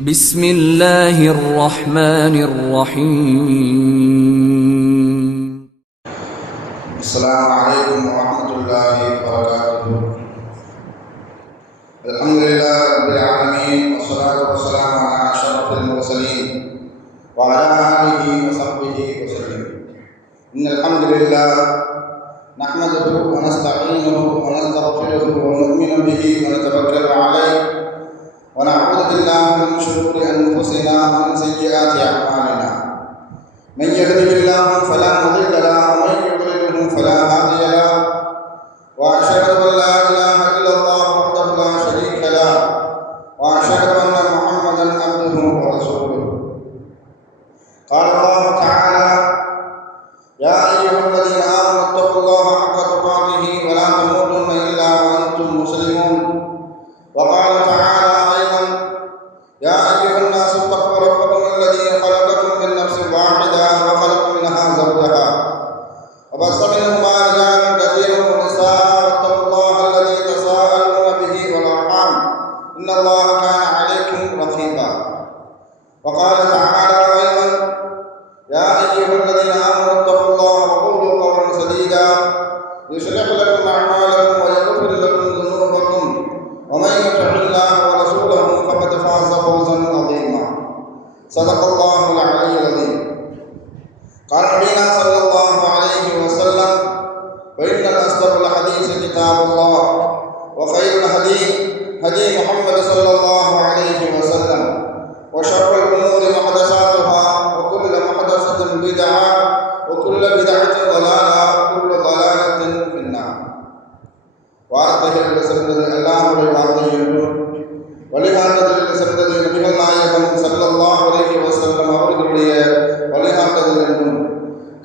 بسم الله الرحمن الرحيم. السلام عليكم ورحمة الله وبركاته. الحمد لله رب العالمين، والصلاة والسلام على أشرف المرسلين وعلى آله وصحبه وسلم. إن الحمد لله نحمده ونستعينه ونستغفره ونؤمن به ونتوكل عليه ونعوذ بالله من شرور أنفسنا ومن سيئات أعمالنا. من يهده الله فلا مضل له ومن يضلله فلا هادي له، وأشهد أن لا إله إلا الله وحده لا شريك له، وأشهد أن محمدا عبده ورسوله. قال الله تعالى: يا أيها الذين آمنوا اتقوا الله حق تقاته ولا تموتن إلا وأنتم مسلمون. وقال تعالى أيضا: يا أيها الناس اتقوا ربكم الذي خلقكم من نفس واحدة وخلق منها زوجها وبث منهما رجالا كثيرا ونساء، واتقوا الله الذي تساءلون به والأرحام إن الله كان عليكم رقيبا. وقال تعالى أيضا: يا أيها الذين آمنوا اتقوا الله وقولوا قولا سديدا يصلح لكم أعمالكم ويغفر لكم ذنوبكم، ومن يطع الله ورسوله فقد فاز فوزا عظيما. صدق الله العلي العظيم. قال نبينا صلى الله عليه وسلم: فإن أصدق الحديث كتاب الله، وخير الهدي هدي محمد صلى الله عليه وسلم، وشر الأمور محدثاتها، وكل محدثة بدعة، وكل بدعة ضلالة، وكل ضلالة في النار. வார்த்தைகளில் சிறந்தது அல்லாஹ்வுடைய வார்த்தை என்றும், வழிகாட்டுதலில் சிறந்தது நபிகள் நாயகம் ஸல்லல்லாஹு அலைஹி வஸல்லம் அவர்களுடைய வழிகாட்டுதல் என்றும்,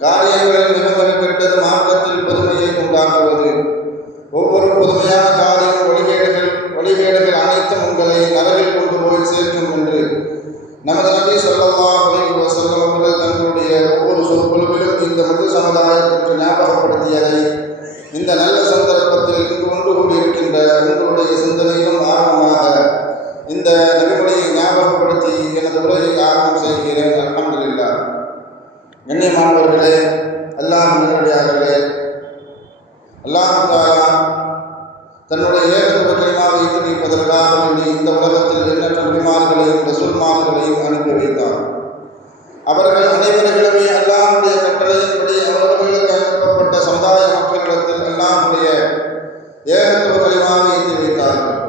காரியங்களில் மிக மிக கெட்டது மார்க்கத்தில் புதுமையை உண்டாக்குவது, ஒவ்வொரு புதுமையான காரியம் வழிகேடுகள் அனைத்தும் உங்களை நரகில் கொண்டு போய் சேர்க்கும் என்று நமது நபி ஸல்லல்லாஹு அலைஹி வஸல்லம் அவர்கள் தங்களுடைய ஒவ்வொரு சொற்பொழிவிலும் இந்த முழு சமுதாயத்திற்கு ஞாபகப்படுத்தியதை இந்த நல்ல சந்தர்ப்பத்தில் இங்கு ஒன்று கூடியிருக்கின்ற உங்களுடைய சிந்தனையிலும் ஆர்வமாக இந்த நபிமொழியை ஞாபகப்படுத்தி எனது உரையை ஆரம்பம் செய்கிறேன். அல்ஹம்துலில்லாஹ். கண்ணியமானவர்களே, அல்லாஹ் நல்லடியார்களே, அல்லாஹ் தஆலா தன்னுடைய ஏகத்துவ கலிமாவை தெரிவிப்பதற்காக வேண்டி இந்த உலகத்தில் எண்ணற்ற நபிமார்களையும் ரசூல்மார்களையும் அனுப்பி வைத்தார். அவர்கள் அனைவர்களுமே அல்லாஹ்வுடைய கட்டளையின்படி அவர்களுக்கு அனுப்பப்பட்ட சமுதாய மக்களிடத்தில் அல்லாஹ்வுடைய ஏகத்துவ கலிமாவை தெரிவித்தார்கள்.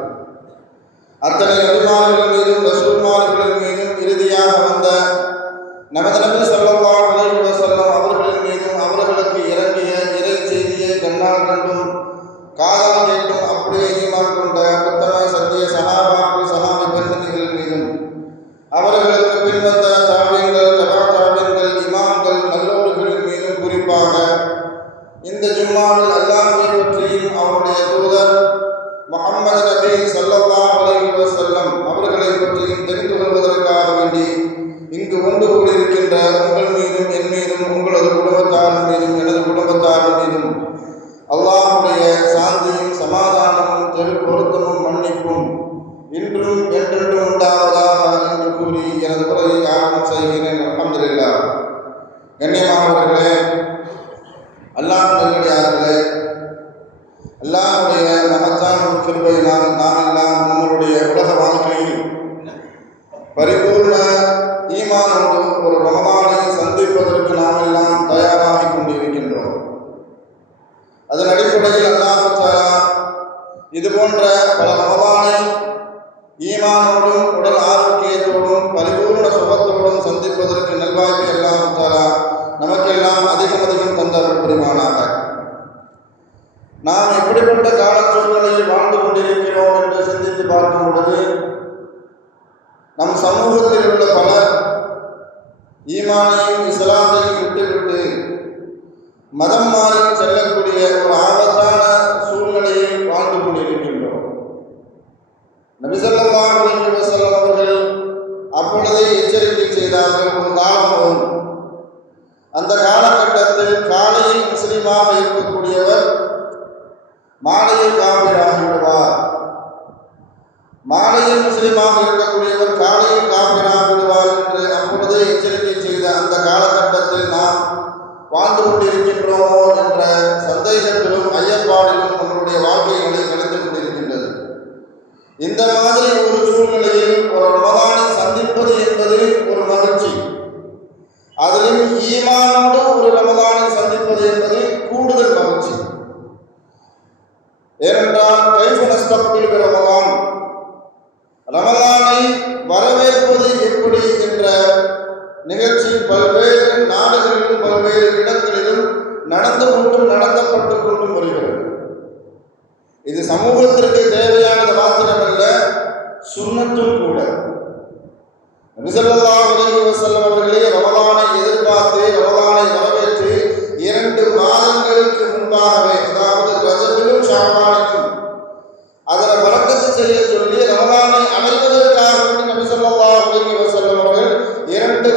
அத்தனை நபிமார்கள் மீதும் ரசூல்மார்களின் மீதும் இறுதியாக வந்த நமது நபி ஸல்லல்லாஹு அலைஹி வஸல்லம் அவர்களின் மீதும் அவர்களுக்கு இறங்கிய இறை செய்தியை கண்ணால் கண்டும் காதால் கேட்டும் அப்படியே ஈமான் கொண்ட உத்தம சத்திய சஹாபாக்கள் சஹாபி பெண்மணிகள் மீதும் அவர்களுக்கு பின்வந்த தாபியங்கள் தபா தாபியங்கள் இமாம்கள் நல்லோர்களின் மீதும் குறிப்பாக இந்த ஜும்மாவில் அல்லாஹ்வை பற்றியும் அவருடைய தூதர் முஹம்மது நபி ஸல்லல்லாஹு அலைஹி வஸல்லம் அவர்களை பற்றியும் தெரிந்து கொள்வதற்காக வேண்டி இங்கு ஒன்று கூடியிருக்கின்ற உங்கள் மீதும் என் மீதும் உங்களது குடும்பத்தாரின் மீதும் எனது குடும்பத்தாரின் மீதும் அல்லாஹ்வுடைய சாந்தியும் சமாதானமும் பொருத்தமும் மன்னிப்பும் இன்றும் என்றென்றும் உண்டாவதாக என்று கூறி எனது உரையை ஆரம்பம் செய்கிறேன். அல்ஹம்துலில்லாஹ். கண்ணியமானவர்களே, அல்லாஹ் நல்லடியார்களே, அல்லாஹ்வுடைய மகத்தான கிருபையினால் நாம் எல்லாம் நம்மளுடைய உலக வாழ்க்கையில் பரிபூர்ண ஈமானோடு ஒரு ரமலானை சந்திப்பதற்கு நாம் எல்லாம் தயாராகிக் கொண்டிருக்கின்றோம். அதன் அடிப்படையில் அல்லாஹ் தஆலா இது போன்ற பல ரமலானை ஈமானோடும் உடல் ஆரோக்கியத்தோடும் பரிபூர்ண சுகத்தோடும் சந்திப்பதற்கு நல்வாய்ப்பை அல்லாஹ் தஆலா நமக்கெல்லாம் அதிகம் தந்தவர் புரிவானாக. நாம் எப்படிப்பட்ட காலச்சூழ்நிலையில் வாழ்ந்து கொண்டிருக்கிறோம் என்று சிந்தித்து பார்க்கும் பொழுது நம் சமூகத்தில் உள்ள பலர் ஈமானையும் இஸ்லாத்தையும் விட்டுவிட்டு மதம் மாறி செல்லக்கூடிய ஒரு ஆபத்தான சூழ்நிலையில் வாழ்ந்து கொண்டிருக்கின்றோம். நபி ஸல்லல்லாஹு அலைஹி வஸல்லம் அவர்கள் அப்பொழுதே எச்சரிக்கை செய்தார்கள். ஒரு காலம் வரும், அந்த காலகட்டத்தில் காலையில் முஸ்லிமாக இருக்கக்கூடியவர் மாலையில் காபிராகி விடுவார். மாலையில் முஸ்லிமாக இருக்கக்கூடியவர் காலையில் ரமலானை வரவேற்பது எப்படி என்ற நிகழ்ச்சி பல்வேறு நாடுகளிலும் பல்வேறு இடங்களிலும் நடத்தப்பட்டு கொண்டும் வருகிறது. இது சமூகத்திற்கு தேவையானது மாத்திரமல்ல, சுன்னத்தும் கூட. நபி ஸல்லல்லாஹு அலைஹி வஸல்லம் அவர்களே ரமலானை எதிர்பார்த்து ரமலானை வரவேற்று 2 மாதங்களுக்கு முன்பாகவே, அதாவது ரஜபிலும் ஷஅபானிலும் அதில் பரக்கத்து செய்ய சொல்லி ரமலானை அடைவதற்காக நபி ஸல்லல்லாஹு அலைஹி வஸல்லம் அவர்கள் 2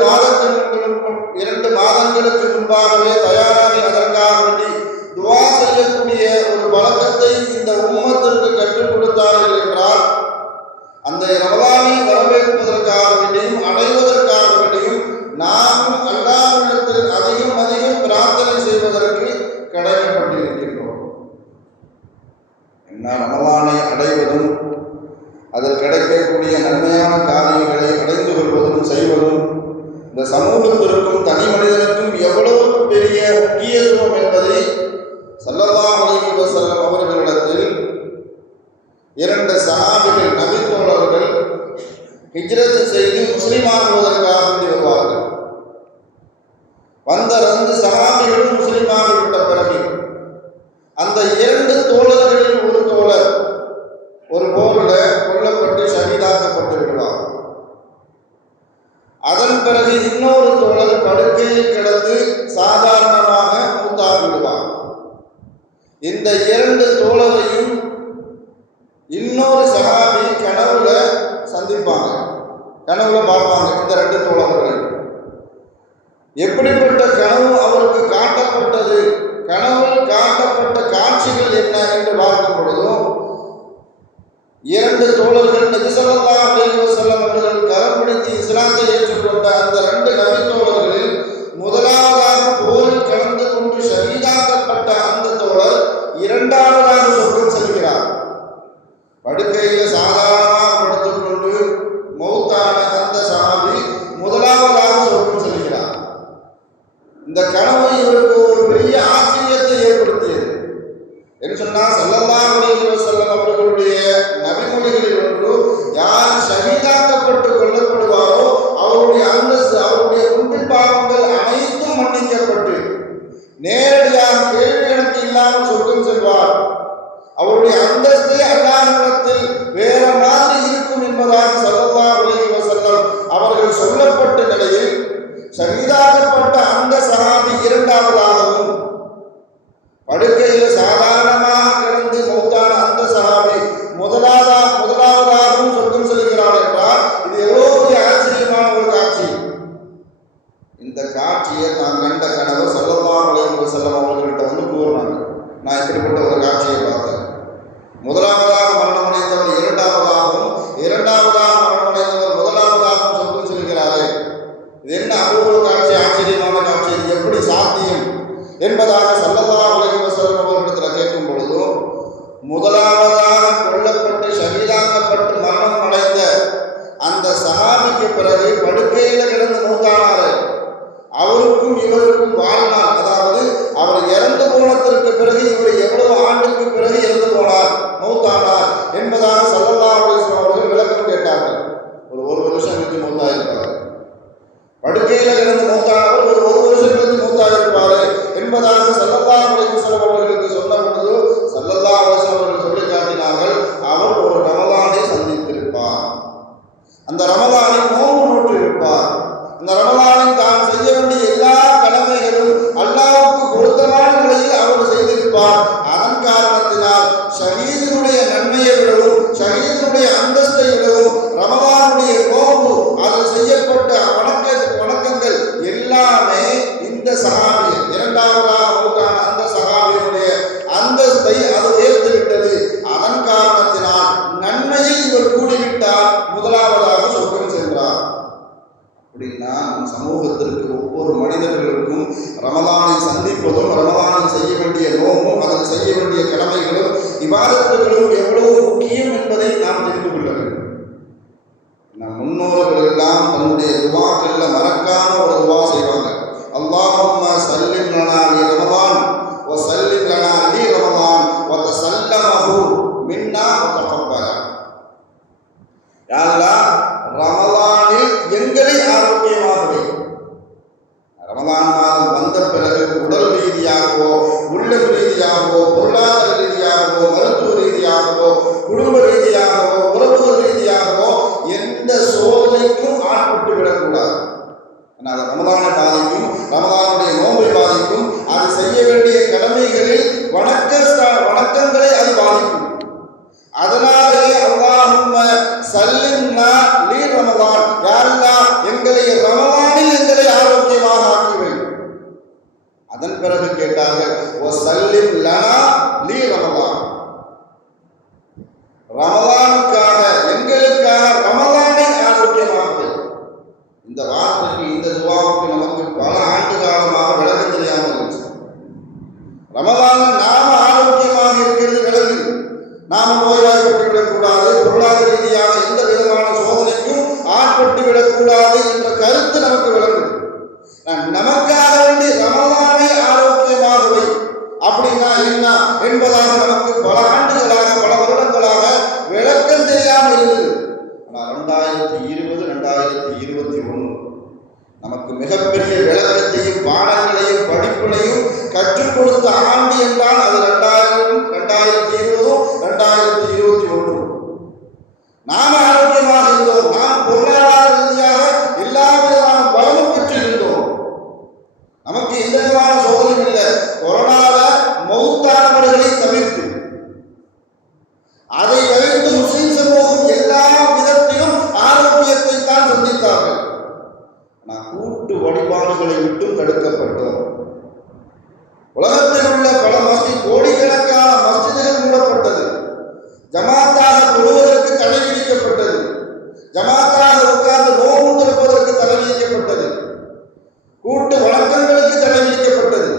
மாதங்களுக்கு முன்பாகவே தயாராகி அதற்காக வேண்டி துஆ செய்யக்கூடிய ஒரு பழக்கத்தை இந்த உம்மத்திற்கு கற்றுக் கொடுத்தார்கள் என்றால், அந்த ரமலானை வரவேற்பதற்காக வேண்டியும் அடைவதற்காக வேண்டியும் நாம் அல்லாஹ்விடத்தில் அதிகம் பிரார்த்தனை செய்வதற்கு கடமைப்பட்டிருக்கின்றோம். என்ன, ரமலானை அடைவதும் அதில் கிடைக்கக்கூடிய நன்மையான காரியங்களை அடைந்து கொள்வதும் செய்வதும் இந்த சமூகத்திற்கும் தனி மனிதனுக்கும் எவ்வளவு பெரிய முக்கியத்துவம் என்பதை ஸல்லல்லாஹு அலைஹி வஸல்லம் அவர்களிடத்தில் 2 சஹாபிகள், நபித்தோழர்கள் ஹிஜ்ரத் செய்து முஸ்லிமாகுவதற்காக வருவார்கள். வந்த 2 சஹாபிகளும் முஸ்லிமாகிவிட்ட பிறகு அந்த 2 தோழர்களில் ஒரு தோழர் ஒரு போரில் கொல்லப்பட்டு ஷஹீதாக்கப்பட்டு விடுவார். அதன் பிறகு இன்னொரு தோழர் படுக்கையில் கிடந்து சாதாரணமாக மூத்தாகி விடுவார். இந்த 2 தோழரையும் இன்னொரு சஹாபி கனவுல சந்திப்பாங்க, கனவுல பார்ப்பாங்க. இந்த 2 தோழர்களை எப்படிப்பட்ட கனவு அவருக்கு காட்டப்பட்டது, கனவில் காட்டப்பட்ட காட்சிகள் என்ன என்று பார்க்கும் பொழுதும் 2 தோழர்கள் நபி ஸல்லல்லாஹு அலைஹி வஸல்லம் அவர்கள் கரம் பிடித்து இஸ்லாத்தை ஏற்றுக்கொண்ட அந்த 2 நபி தோழர்களில் முதலாவதாக போரில் கலந்து கொண்டு ஷஹீதாக்கப்பட்ட அந்த தோழர் 2வது சொர்க்கம் செல்கிறார். படுக்கையில் சாதாரணமாக படுத்துக்கொண்டு மௌத்தான அந்த சஹாபி முதலாவதாக சொர்க்கம் செல்கிறார். இந்த கனவு இவருக்கு ஒரு பெரிய ஆச்சரியத்தை ஏற்படுத்தியது. என்று சொன்னால் ஸல்லல்லாஹு அலைஹி வஸல்லம் அவர்களுடைய நபிமொழிகளில் ஒன்று, யார் ஷஹீதாக்கப்பட்டு கொல்லப்படுவாரோ அவருடைய அந்தஸ்து, அவருடைய முன்பின் பாவங்கள் அனைத்தும் மன்னிக்கப்பட்டு நேரடியாக கேள்வி கணக்கு இல்லாமல் சொர்க்கம் செல்வார். அவருடைய அந்தஸ்து அல்லாஹ்விடத்தில் வேற மாதிரி இருக்கும் என்பதாக ஸல்லல்லாஹு அலைஹி வஸல்லம் அவர்கள் சொல்லப்பட்ட நிலையில் ஷஹீதாக்கப்பட்ட அந்த சஹாபி 2வதாகவும், படுக்கையில் சாதாரணமாக கிடந்து மௌத்தான அந்த சஹாபி முதலாவதாகவும் சொர்க்கம் செல்கிறார் என்றால் இது எவ்வளவு பெரிய ஆச்சரியமான ஒரு காட்சி. இந்த காட்சியை தான் கண்ட கணவர் ஸல்லல்லாஹு அலைஹி வஸல்லம் அவர்கள்ட்ட வந்து கூறினாங்க, நான் இப்படிப்பட்ட ஒரு காட்சியை பார்த்தேன். முதலாவதாக மரணமடைந்தவர் 2வதாகவும், 2வதாக மரணமடைந்தவர் முதலாவதாகவும் சொர்க்கம் செல்கிறாரே, இது என்ன அபூர்வ காட்சி, ஆச்சரியமான காட்சி, இது எப்படி சாத்தியம் என்பதாக ஸல்லல்லாஹு அலைஹி வஸல்லம் அவர்களிடத்தில் கேட்கும் பொழுதும், முதலாவதாக கொல்லப்பட்டு ஷஹீதாக்கப்பட்டு மரணம் அடைந்த அந்த சஹாபிக்கு பிறகு படுக்கையில் கிடந்து மூத்தானார். அவருக்கும் இவருக்கும் வாழ்நாள், அதாவது அவர் இறந்து போனதற்கு பிறகு இவர் எவ்வளவு ஆண்டுக்கு பிறகு இறந்து போனார், மௌத்தானார் என்பதாக ஸல்லல்லாஹு அலைஹி வஸல்லம் அவர்கள் விளக்கம் கேட்டார்கள். ஒரு வருஷம் கழித்து மூத்தாயிருப்பார். படுக்கையில் கிடந்து மூத்தானவர் ஒரு வருஷம் கழித்து மூத்தாயிருப்பார் என்பதாக ஸல்லல்லாஹு அலைஹி வஸல்லம் அவர்களுக்கு சொன்ன பொழுது ஸல்லல்லாஹு அலைஹி வஸல்லம் அவர்கள் சொல்லி காட்டினார்கள், அவர் ஒரு ரமலானை சந்தித்திருப்பார், அந்த ரமலானில் நோன்பு நோற்று இருப்பார், அந்த ரமலானில் தான் செய்ய வேண்டிய எல்லா கடமைகளும் அல்லாஹ்வுக்கு பொருத்தமான நிலையில் அவர் செய்திருப்பார். அதன் காரணத்தினால் ஷஹீதினுடைய நன்மையை விடவும், ஷஹீதினுடைய அந்தஸ்தை விடவும், ரமலானுடைய நோன்பு அதில் செய்யப்பட்ட வணக்கங்கள் எல்லாமே இந்த சஹாபி 2வதாக மௌத்தான அந்த சஹாபியினுடைய அந்தஸ்தை அது உயர்த்தி விட்டது. அதன் காரணத்தினால் நன்மையில் இவர் கூடிவிட்டார், முதலாவதாக சொர்க்கம் சென்றார். அப்படின்னா நம் சமூகத்திற்கு ஒவ்வொரு மனிதர்களுக்கும் ரமலானை சந்திப்பதும், ரமலானில் செய்ய வேண்டிய நோம்பும், அதில் செய்ய வேண்டிய கடமைகளும் இபாதத்துகளும் எவ்வளவு முக்கியம் என்பதை நாம் தெரிந்து கொள்ள வேண்டும். நம் முன்னோர்கள் எல்லாம் தன்னுடைய துவாக்கள்ல மறக்காம ஒரு துவா செய்வாங்க, அல்லாஹும்ம சல்லிம் லனா லி ரமலான் வ சல்லிம் லனா லி ரமலான் வ தஸல்லமஹு மின்னா வ தகப்பல. யா அல்லாஹ், ஆட்பட்டு விடக்கூடாது. அது ரமதானை பாதிக்கும், ரமதானுடைய நோன்பை பாதிக்கும், அது செய்ய வேண்டிய கடமைகளில் வணக்கங்களை அது பாதிக்கும். அதனாலேயே அல்லாஹும்ம சல்லிம்னா லீ ரமதான், யா அல்லாஹ் எங்களை ரமதானில் எங்களை ஆரோக்கியமாக ஆக்கிவை. அதன் பிறகு கேட்டார்கள் ஓ சல்லிம் லனா லீ ரமதான், ரமதானுக்காக எங்களுக்காக ரமதானை ஆரோக்கியமாக. இந்த வார்த்தைக்கு இந்த துவாவுக்கு நமக்கு பல ஆண்டு காலமாக விளக்கம் தெரியாமல் இருந்துச்சு. ரமதான நாம ஆரோக்கியமாக இருக்கிறது விளங்குது, நாம நோய்வாய்ப்பட்டு விடக்கூடாது, பொருளாதார ரீதியாக எந்த விதமான சோதனைக்கும் ஆட்பட்டு விடக்கூடாது என்ற கருத்து நமக்கு விளங்குது. நமக்காக வேண்டி ரமதானை ஆரோக்கியமாகவை அப்படின்னா என்ன என்பதாக நமக்கு பல ஆண்டுகளாக பல வருடங்களாக விளக்கம் தெரியாமல் இருந்தது. ஆனால் 2020 2021 நமக்கு மிகப்பெரிய விளக்கத்தையும் பாடங்களையும் படிப்புகளையும் கற்றுக் கொடுத்த ஆண்டு என்றால் அது 2020 2021. நாம் ஆரோக்கியமாக இருந்தோம், நாம் பொருளாதார ரீதியாக எல்லா விதமான பலமும் பெற்றிருந்தோம், நமக்கு எந்த விதமான சோதனையும் இல்லை. கொரோனால மௌத்தானவர்களை தவிர்த்து அதை தவிர்த்து முஸ்லிம் சமூகம் எல்லா விதத்திலும் ஆரோக்கியத்தை தான் சந்தித்தார்கள். ஆனால் கூட்டு வழிபாடுகளை விட்டும் தடுக்கப்பட்டோம். உலகத்தில் உள்ள பல மஸ்ஜித், கோடிக்கணக்கான மஸ்ஜிதுகள் மூடப்பட்டது. ஜமாத்தாக தொழுவதற்கு தடை விதிக்கப்பட்டது. ஜமாத்தாக உட்கார்ந்து நோன்பு திறப்பதற்கு தடை விதிக்கப்பட்டது. கூட்டு வணக்கங்களுக்கு தடை விதிக்கப்பட்டது.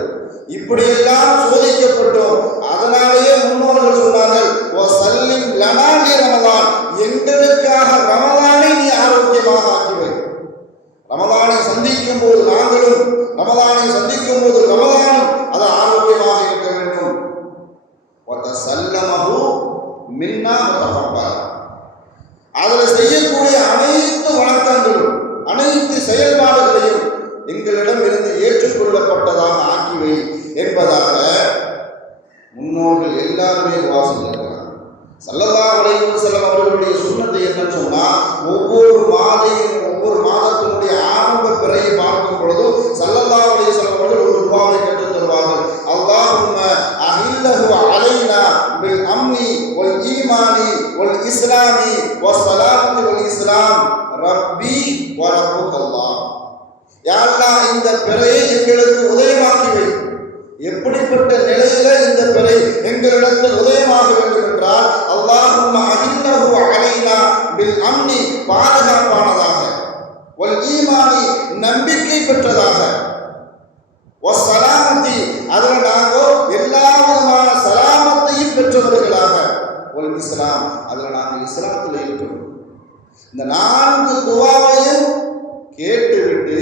இப்படியெல்லாம் சோதிக்கப்பட்டோம். அதனாலேயே முன்னோர்கள் சொன்னார்கள் ஓ சல்லிம் லனா லீ ரமதான், எங்களுக்காக ரமதானை நீ ஆரோக்கியமாக ஆக்கிவை. ரமதானை சந்திக்கும் போது நாங்களும், ரமதானை சந்திக்கும் போது ரமதானும் அது ஆரோக்கியமாக இருக்க வேண்டும். அதில் செய்யக்கூடிய அனைத்து வணக்கங்களும் அனைத்து செயல்பாடுகளையும் எங்களிடம் இருந்து ஏற்றுக்கொள்ளப்பட்டதாக ஆக்கிவை என்பதாக முன்னோர்கள் எல்லாருமே வாசிக்கிறார். ஸல்லல்லாஹு அலைஹி வஸல்லம் அவர்களுடைய சுன்னத்தை என்னன்னு சொன்னா, ஒவ்வொரு மாதத்தினுடைய ஆரம்ப பிறையை பார்க்கும் பொழுது ஸல்லல்லாஹு அலைஹி வஸல்லம் அவர்கள் ஒரு துஆவை கற்றுத் தருவார்கள். அல்லாஹும்ம அஹில்லஹு அலைனா பில் அம்னி வல் ஈமானி வல் இஸ்லாமி வஸ்ஸலாத்தி வல் இஸ்லாம் ரப்பி வ ரப்புக்கல்லாஹ். யா அல்லாஹ் இந்த பிறையை எங்களுக்கு உதயமாக்கி வை. எப்படிப்பட்ட நிலையில இந்த பிறை எங்களிடத்தில் உதயமாக வேண்டும் என்றால், அல்லாஹும்ம அஹில்லஹு அலைனா பில் அம்னி பாதுகாப்பானதாக, வல் ஈமானி நம்பிக்கை பெற்றதாக, வஸ்ஸலாமத்தி அதில் நாங்கள் எல்லா விதமான சலாமத்தையும் பெற்றவர்களாக, வல் இஸ்லாம் அதில் நாங்கள் இஸ்லாத்தில் இருக்கிறோம். இந்த 4 துஆவையும் கேட்டுவிட்டு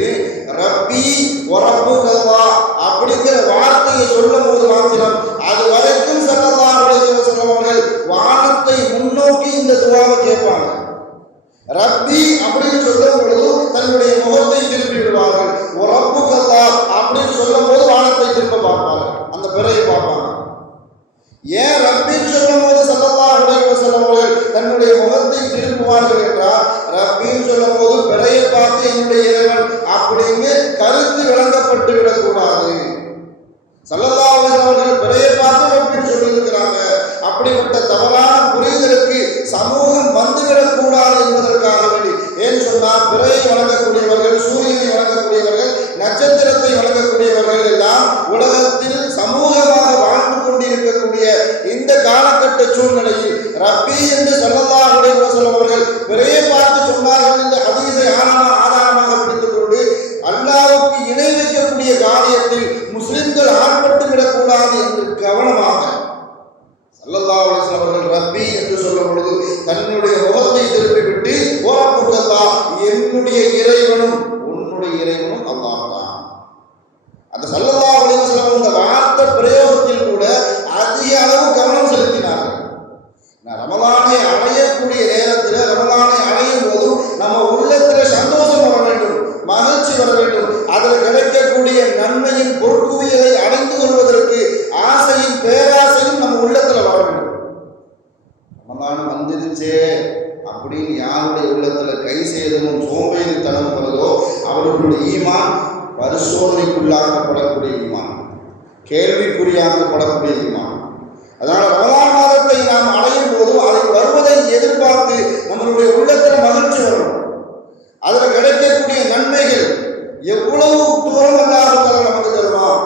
ரப்பி வரப்புக்கல்லாஹ் அப்படிங்கிற வார்த்தையை சொல்லும் போது மாத்திரம், அது வரைக்கும் ஸல்லல்லாஹு அலைஹி வஸல்லம் அவர்கள் வானத்தை முன்னோக்கி இந்த துஆவை கேட்பாங்க. ரப்பி அப்படின்னு சொல்லும் பொழுது தன்னுடைய முகத்தை திருப்பி விடுவார்கள். வரப்புக்கல்லாஹ் அப்படின்னு சொல்லும் போது வானத்தை திரும்ப பார்ப்பாங்க, அந்த பிறையை பார்ப்பாங்க. ஏன் ரப்பின்னு சொல்லும் போது ஸல்லல்லாஹு அலைஹி வஸல்லம் அவர்கள் தன்னுடைய முகத்தை திருப்புவார்கள் என்றால், ரப்பின்னு சொல்லும் போது பிறையை பார்த்து என்னுடைய இறைவன் அப்படின்னு கருத்து விளங்கப்பட்டு விடக்கூடாது. ஸல்லல்லாஹு அலைஹி வஸல்லம் அவர்கள் பிறையை பார்த்து ரப்பின்னு சொல்லியிருக்கிறாங்க. அப்படிப்பட்ட தவறான புரிதலுக்கு சமூகம் வந்துவிடக்கூடாது என்பதற்காக வேண்டி, ஏன் சொன்னால் பிறையை வணங்கக்கூடியவர்கள், சூரியனை வணங்கக்கூடியவர்கள், நட்சத்திரத்தை வணங்கக்கூடியவர்கள் எல்லாம் உலகத்தில் சமூகமாக வாழ்ந்து கொண்டிருக்கக்கூடிய இந்த காலகட்ட சூழ்நிலையில் ரப்பி என்று ஸல்லல்லாஹு அலைஹி வஸல்லம் அவர்கள் பிறையை பார்த்து சொன்னார்கள். இந்த ஹதீஸை ஆதாரமாக பிடித்துக் கொண்டு அல்லாஹ்வுக்கு இணை வைக்கக்கூடிய காரியத்தில் முஸ்லிம்கள் ஆட்பட்டு விடக்கூடாது என்று கவனமாக ஸல்லல்லாஹு அலைஹி வஸல்லம் அவர்கள் ரப்பி என்று சொல்லும் பொழுது தன்னுடைய முகத்தை திருப்பிவிட்டு வரப்புக்கல்லாஹ், என்னுடைய இறைவனும் உன்னுடைய இறைவனும் அல்லாஹ் தான். அந்த ஸல்லல்லாஹு அலைஹி வஸல்லம் தைரியமும் சோம்பேறித்தனம் வருதோ அவர்களுடைய ஈமான் பரிசோதனைக்குள்ளாக்கப்படக்கூடிய ஈமான், கேள்விக்குறியாக்கப்படக்கூடிய ஈமான். அதனால் ரமலான் மாதத்தை நாம் அடையும் போது அதை வருவதை எதிர்பார்த்து நம்மளுடைய உள்ளத்தில் மகிழ்ச்சி வரும். அதில் கிடைக்கக்கூடிய நன்மைகள் எவ்வளவு தூரம் அல்லாஹ் நமக்கு தருவான்.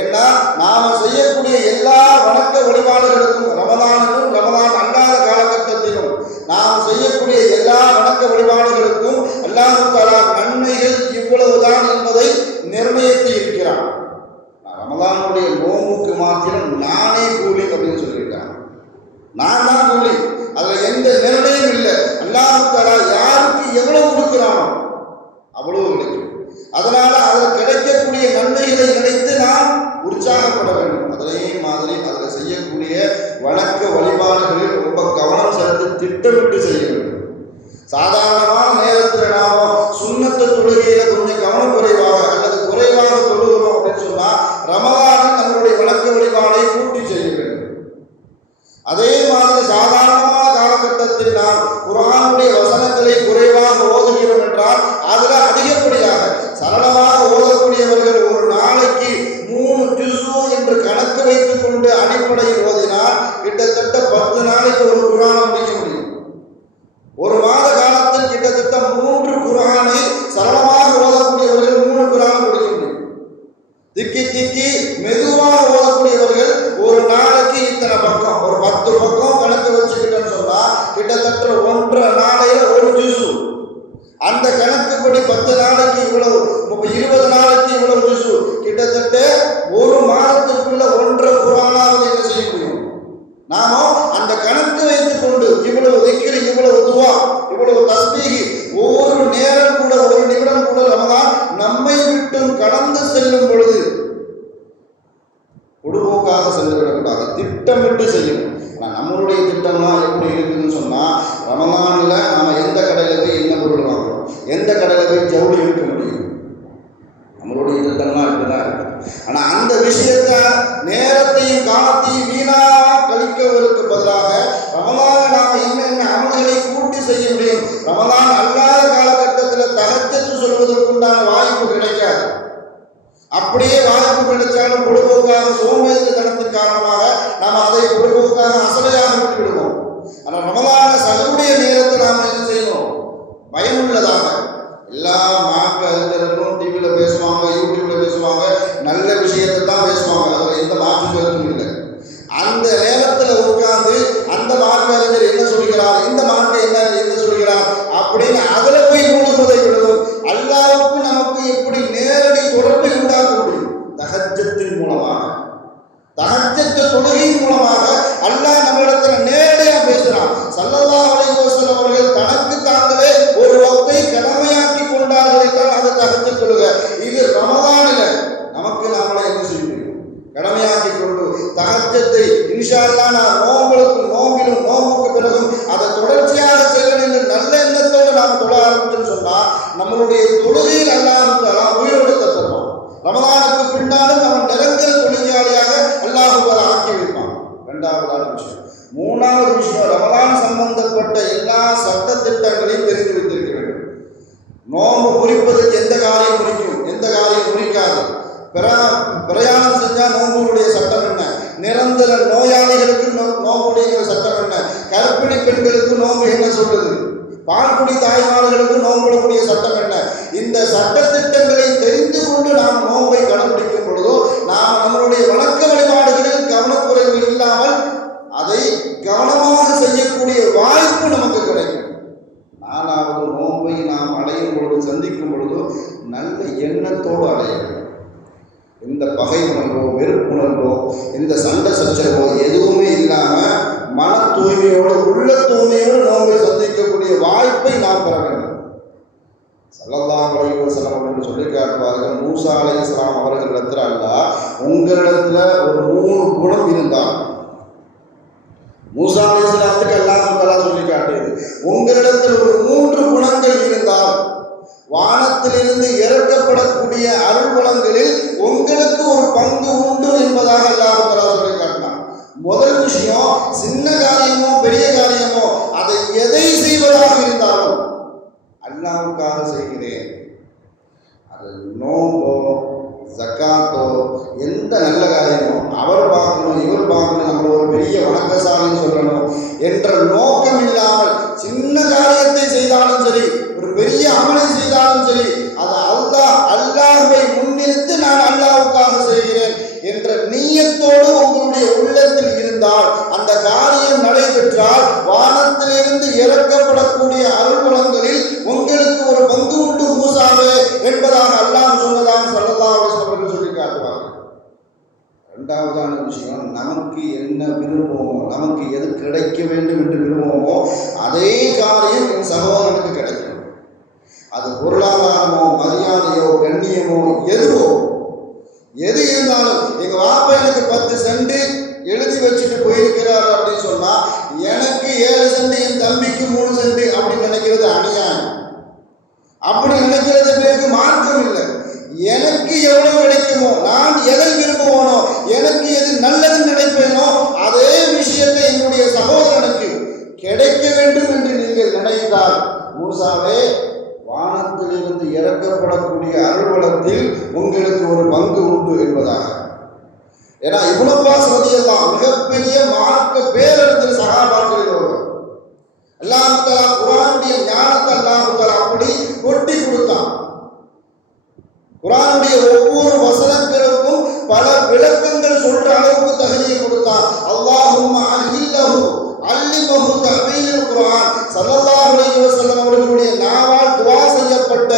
ஏன்னா நாம செய்யக்கூடிய எல்லா வணக்க வழிபாடுகளுக்கும் ரமலானுக்கும் ரமலான் அல்லாத காலகட்டத்திலும் நாம் செய்யக்கூடிய எல்லா வணக்க வழிபாடுகளுக்கும் அல்லாஹ் தஆலா நன்மைகள் இவ்வளவுதான் என்பதை நிர்ணயித்து இருக்கிறான். ரமலானுடைய நோம்புக்கு மாத்திரம் நானே கூலி அப்படின்னு சொல்லியிருக்கான். நான் தான் கூலி, அதில் எந்த நிர்ணயம் இல்லை. அல்லாஹ் தஆலா யாருக்கு எவ்வளவு கொடுக்கிறானோ அவ்வளவு கிடைக்கும். அதனால அதில் கிடைக்கக்கூடிய நன்மைகளை நினைத்து நாம் உற்சாகப்பட வேண்டும். அதே மாதிரி அதில் செய்யக்கூடிய வணக்க வழிபாடுகளில் ரொம்ப கவனம் செலுத்தி திட்டமிட்டு செய்ய வேண்டும். சாதாரணமான நேரத்தில் நாம சுன்னத்து தொழுகையில கொஞ்சம் கவனம் குறைவாக அல்லது குறைவாக தொழுகிறோம் அப்படின்னு சொன்னா ரமலானில் நம்மளுடைய வணக்க வழிபாடை பூர்த்தி செய்ய வேண்டும். அதே மாதிரி சாதாரணமான காலகட்டத்தில் நாம் குர்ஆனுடைய வசனங்களை குறைவாக ஓதுகிறோம் என்றால் அதுல அதிகப்படியாக சரளமாக ஓதக்கூடியவர்கள் ஒரு நாளைக்கு 3 ஜுஸு என்று கணக்கு வைத்துக் கொண்டு அடிப்படையில் ஓதினால் கிட்டத்தட்ட 10 நாளைக்கு ஒரு குர்ஆனை முடிக்க முடியும். ஒரு மாத காலத்தில் கிட்டத்தட்ட 3 குர்ஆனை சரளமாக ஓதக்கூடியவர்கள் 3 குர்ஆன் முடிக்க முடியும். திக்கி திக்கி மெதுவாக ஓதக்கூடியவர்கள் ஒரு நாளைக்கு இத்தனை பக்கம், ஒரு 10 பக்கம் கணக்கு வச்சுக்கிட்டோன்னு சொன்னா கிட்டத்தட்ட 1.5 நாளையில ஒரு ஜுஸு. அந்த கணக்குப்படி 10 நாளைக்கு இவ்வளவு, 20 நாளைக்கு இவ்வளவு ஜுஸு, கிட்டத்தட்ட ஒரு மாதத்திற்குள்ள 1.5 குர்ஆனாவது என்ன செய்ய முடியும். நாம அந்த கணக்கு வைத்துக் கொண்டு இவ்வளவு திக்ர், இவ்வளவு துஆ, இவ்வளவு தஸ்பீஹ், ஒவ்வொரு நேரம் கூட ஒரு நிமிடம் கூட ரமலான் நம்மை விட்டும் கடந்து செல்லும் பொழுது பொதுபோக்காக சென்றுவிடக்கூடாது, திட்டமிட்டு செய்யணும். ஆனால் நம்மளுடைய திட்டம்லாம் எப்படி இருக்குதுன்னு சொன்னால் ரமலானில் நம்ம எந்த கடையில் போய் என்ன பொருள் வாங்குறோம், எந்த கடையில் போய் ஜவுளி இருக்க முடியும், நம்மளுடைய திட்டம்லாம் இப்படி தான் இருக்குது. ஆனால் அந்த விஷயத்த நேரத்தையும் காலத்தையும் வீணாக கழிக்கவதற்கு பதிலாக ரமலான் நாம் என்னென்ன அமல்களை கூட்டி செய்ய முடியும். ரமலான் அல்லாத காலகட்டத்தில் தஹஜ்ஜத் சொல்வதற்குண்டான வாய்ப்பு கிடைக்காது. அப்படியே வாய்ப்பு கிடைச்சாலும் பொழுதுபோக்காக சோம்பேறித்தனத்தின் காரணமாக நாம் அதை பொழுதுபோக்காக அசலையாக விட்டுவிடுவோம். ஆனால் ரமலான சகருடைய நேரத்தை நாம் என்ன செய்யணும், பயனுள்ளதாக. எல்லா மார்க்க அறிஞர்களும் டிவியில் பேசுவாங்க, யூடியூப்ல பேசுவாங்க, நல்ல விஷயத்தை தான் பேசுவாங்க, அதில் எந்த மாற்று கருத்தும் இல்லை. அந்த நேரத்தில் உட்கார்ந்து அந்த மார்க்க அறிஞர் என்ன சொல்கிறார், இந்த மார்க்க என்ன சொல்கிறார் அப்படின்னு அதில் போய் மூழ்குவதை விடுவோம். அல்லாஹ்வுக்கு நமக்கு எப்படி நேரடி தொடர்பை உண்டாக்க முடியும்? தஹஜ்ஜத்தின் மூலமாக, தஹஜ்ஜத் தொழுகையின் மூலமாக அல்லாஹ் நம்மிடத்தில் நேரடியாக பேசுகிறான். ஸல்லல்லாஹு அலைஹி வஸல்லம் அவர்கள் தனக்கு தாங்களே ஒரு வக்தை கடமையாக்கி கொண்டார்கள் என்றால் அது தஹஜ்ஜத் தொழுகை. இது ரமலானில் நமக்கு நாமளே என்ன செய்ய முடியும், கடமையாக்கி கொண்டு தஹஜ்ஜத்தை இன்ஷா அல்லாஹ் நான் நோம்பிலும் நோம்புக்கு பிறகும் அதை தொடர்ச்சியாக செய்யணும் என்று நல்ல எண்ணத்தோடு நாம் தொழ ஆரம்பிச்சோன்னு சொன்னால் நம்மளுடைய தொழுகையில் அல்லாஹ் தஆலா உயிரோடு தருவான். ரமலானுக்கு பின்னாலும் அவன் நிரந்தர தொழிலாளியாக அல்லாஹ் தஆலா ஆக்கி வைப்பான். இரண்டாவதான விஷயம். மூணாவது விஷயம், ரமலான் சம்பந்தப்பட்ட எல்லா சட்ட திட்டங்களையும் தெரிந்து வைத்திருக்க வேண்டும். நோம்பு முறிப்பதற்கு எந்த காரியம் முறிக்கும், எந்த காரியம் முறிக்காது, பிரயாணம் செஞ்சால் நோம்புடைய சட்டம் என்ன, நிரந்தர நோயாளிகளுக்கு நோம்புடைய சட்டம் என்ன, கர்ப்பிணி பெண்களுக்கு நோம்பு என்ன சொல்லுது, பால்குடி தாய்மார்களுக்கு நோம்புடைய சட்டம் என்ன. இந்த சட்ட திட்டங்களை தெரிந்து கொண்டு நாம் நோம்பை கடைபிடிக்கும் பொழுதோ நாம் நம்மளுடைய வணக்க வழிபாடுகளில் கவனக்குறைவு இல்லாமல் அதை கவனமாக செய்யக்கூடிய வாய்ப்பு நமக்கு கிடைக்கும். நாலாவது, நோம்பை நாம் அடையும் பொழுது, சந்திக்கும் பொழுதோ நல்ல எண்ணத்தோடு அடைய வேண்டும். இந்த பகை உணர்வோ வெறுப்புணர்வோ இந்த சண்டை சச்சரவோ எதுவுமே இல்லாமல் மன தூய்மையோடு உள்ள தூய்மையோடு நோம்பை சந்திக்கக்கூடிய வாய்ப்பை நாம் பெற வேண்டும். ஸல்லல்லாஹு அலைஹி வஸல்லம் அவர்கள் சொல்லி காட்டுவார்கள், மூசா அலைஹிஸ்ஸலாம் அவர்களிடத்தில் அல்லாஹ் உங்களிடத்துல ஒரு 3 குணம் இருந்தால், மூசா அலைஹிஸ்ஸலாத்துக்கு அல்லாஹ் தஆலா சொல்லி காட்டியது, உங்களிடத்தில் ஒரு 3 குணங்கள் இருந்தால் வானத்திலிருந்து இறக்கப்படக்கூடிய அருள் வளங்களில் உங்களுக்கு ஒரு பங்கு உண்டு என்பதாக அல்லாஹ் தஆலா சொல்லி காட்டினான். முதல் விஷயம், சின்ன காரியமோ பெரிய காரியமோ அதை எதை செய்வதாக இருந்தாலும் அல்லாஹ் அல்லாஹ்வுக்காக செய்கிறேன். அது நோம்போ ஜக்காத்தோ எந்த நல்ல காரியமோ அவர் பார்க்கணும் இவர் பார்க்கணும் நம்ம ஒரு பெரிய வணக்கசாலின்னு சொல்லணும் என்ற நோக்கம் இல்லாமல் சின்ன காரியத்தை செய்தாலும் சரி ஒரு பெரிய அமலை செய்தாலும் சரி அதை அல்லாஹ்வை முன்னிறுத்தி நான் அல்லாஹ்வுக்காக செய்கிறேன் என்ற நீயத்தோடு உங்களுடைய உள்ளத்தில் இருந்தால் அந்த காரியம் நடைபெற்றால் வானத்திலிருந்து இறக்கப்படக்கூடிய அருள்வளங்களில் உங்களுக்கு ஒரு பங்கு உண்டு மூசாவே என்பதாக அல்லாஹ் சொன்னதாக ஸல்லல்லாஹு அலைஹி வஸல்லம் அவர்கள் சொல்லி காட்டுவார்கள். இரண்டாவதான விஷயம், நமக்கு என்ன விரும்புவோமோ நமக்கு எது கிடைக்க வேண்டும் என்று விரும்புவோமோ அதே காரியம் என் சகோதரனுக்கு கிடைக்கும். அது பொருளாதாரமோ மரியாதையோ கண்ணியமோ எது இருந்தாலும் எங்க வாப்பா எனக்கு 10 சென்ட் எழுதி வச்சுட்டு போயிருக்கிறார் அப்படின்னு சொன்னா எனக்கு 7 சென்ட் என் தம்பிக்கு 3 சென்ட் அப்படின்னு நினைக்கிறது அநியாயம். அப்படி நினைக்கிறது பேருக்கு மார்க்கம் இல்லை. எனக்கு எவ்வளவு கிடைக்குமோ நான் எதை விரும்புவோனோ எனக்கு எது நல்லதுன்னு நினைப்பேனோ அதே விஷயத்தை என்னுடைய சகோதரனுக்கு கிடைக்க வேண்டும் என்று நீங்கள் நினைத்தால் மூசாவே வானத்திலிருந்து இறக்கப்படக்கூடிய அருள்வளத்தில் உங்களுக்கு ஒரு பங்கு உண்டு என்பதாக. ஏன்னா இப்னு அப்பாஸ் ரலியல்லாஹு மிகப்பெரிய மார்க்க பேரறிஞர் சஹாபாக்களில் ஒருவர். அல்லாஹ் தஆலா குர்ஆனுடைய ஞானத்தை அல்லாஹ் தஆலா அப்படி கொட்டி கொடுத்தான். குர்ஆனுடைய ஒவ்வொரு வசனங்களுக்கும் பல விளக்கங்கள் சொல்ற அளவுக்கு தகுதியை கொடுத்தான். அல்லாஹும்ம அல்லிமஹு தஅவீல் குர்ஆன் ஸல்லல்லாஹு அலைஹி வஸல்லம் அவர்களுடைய நாவால் துஆ செய்யப்பட்ட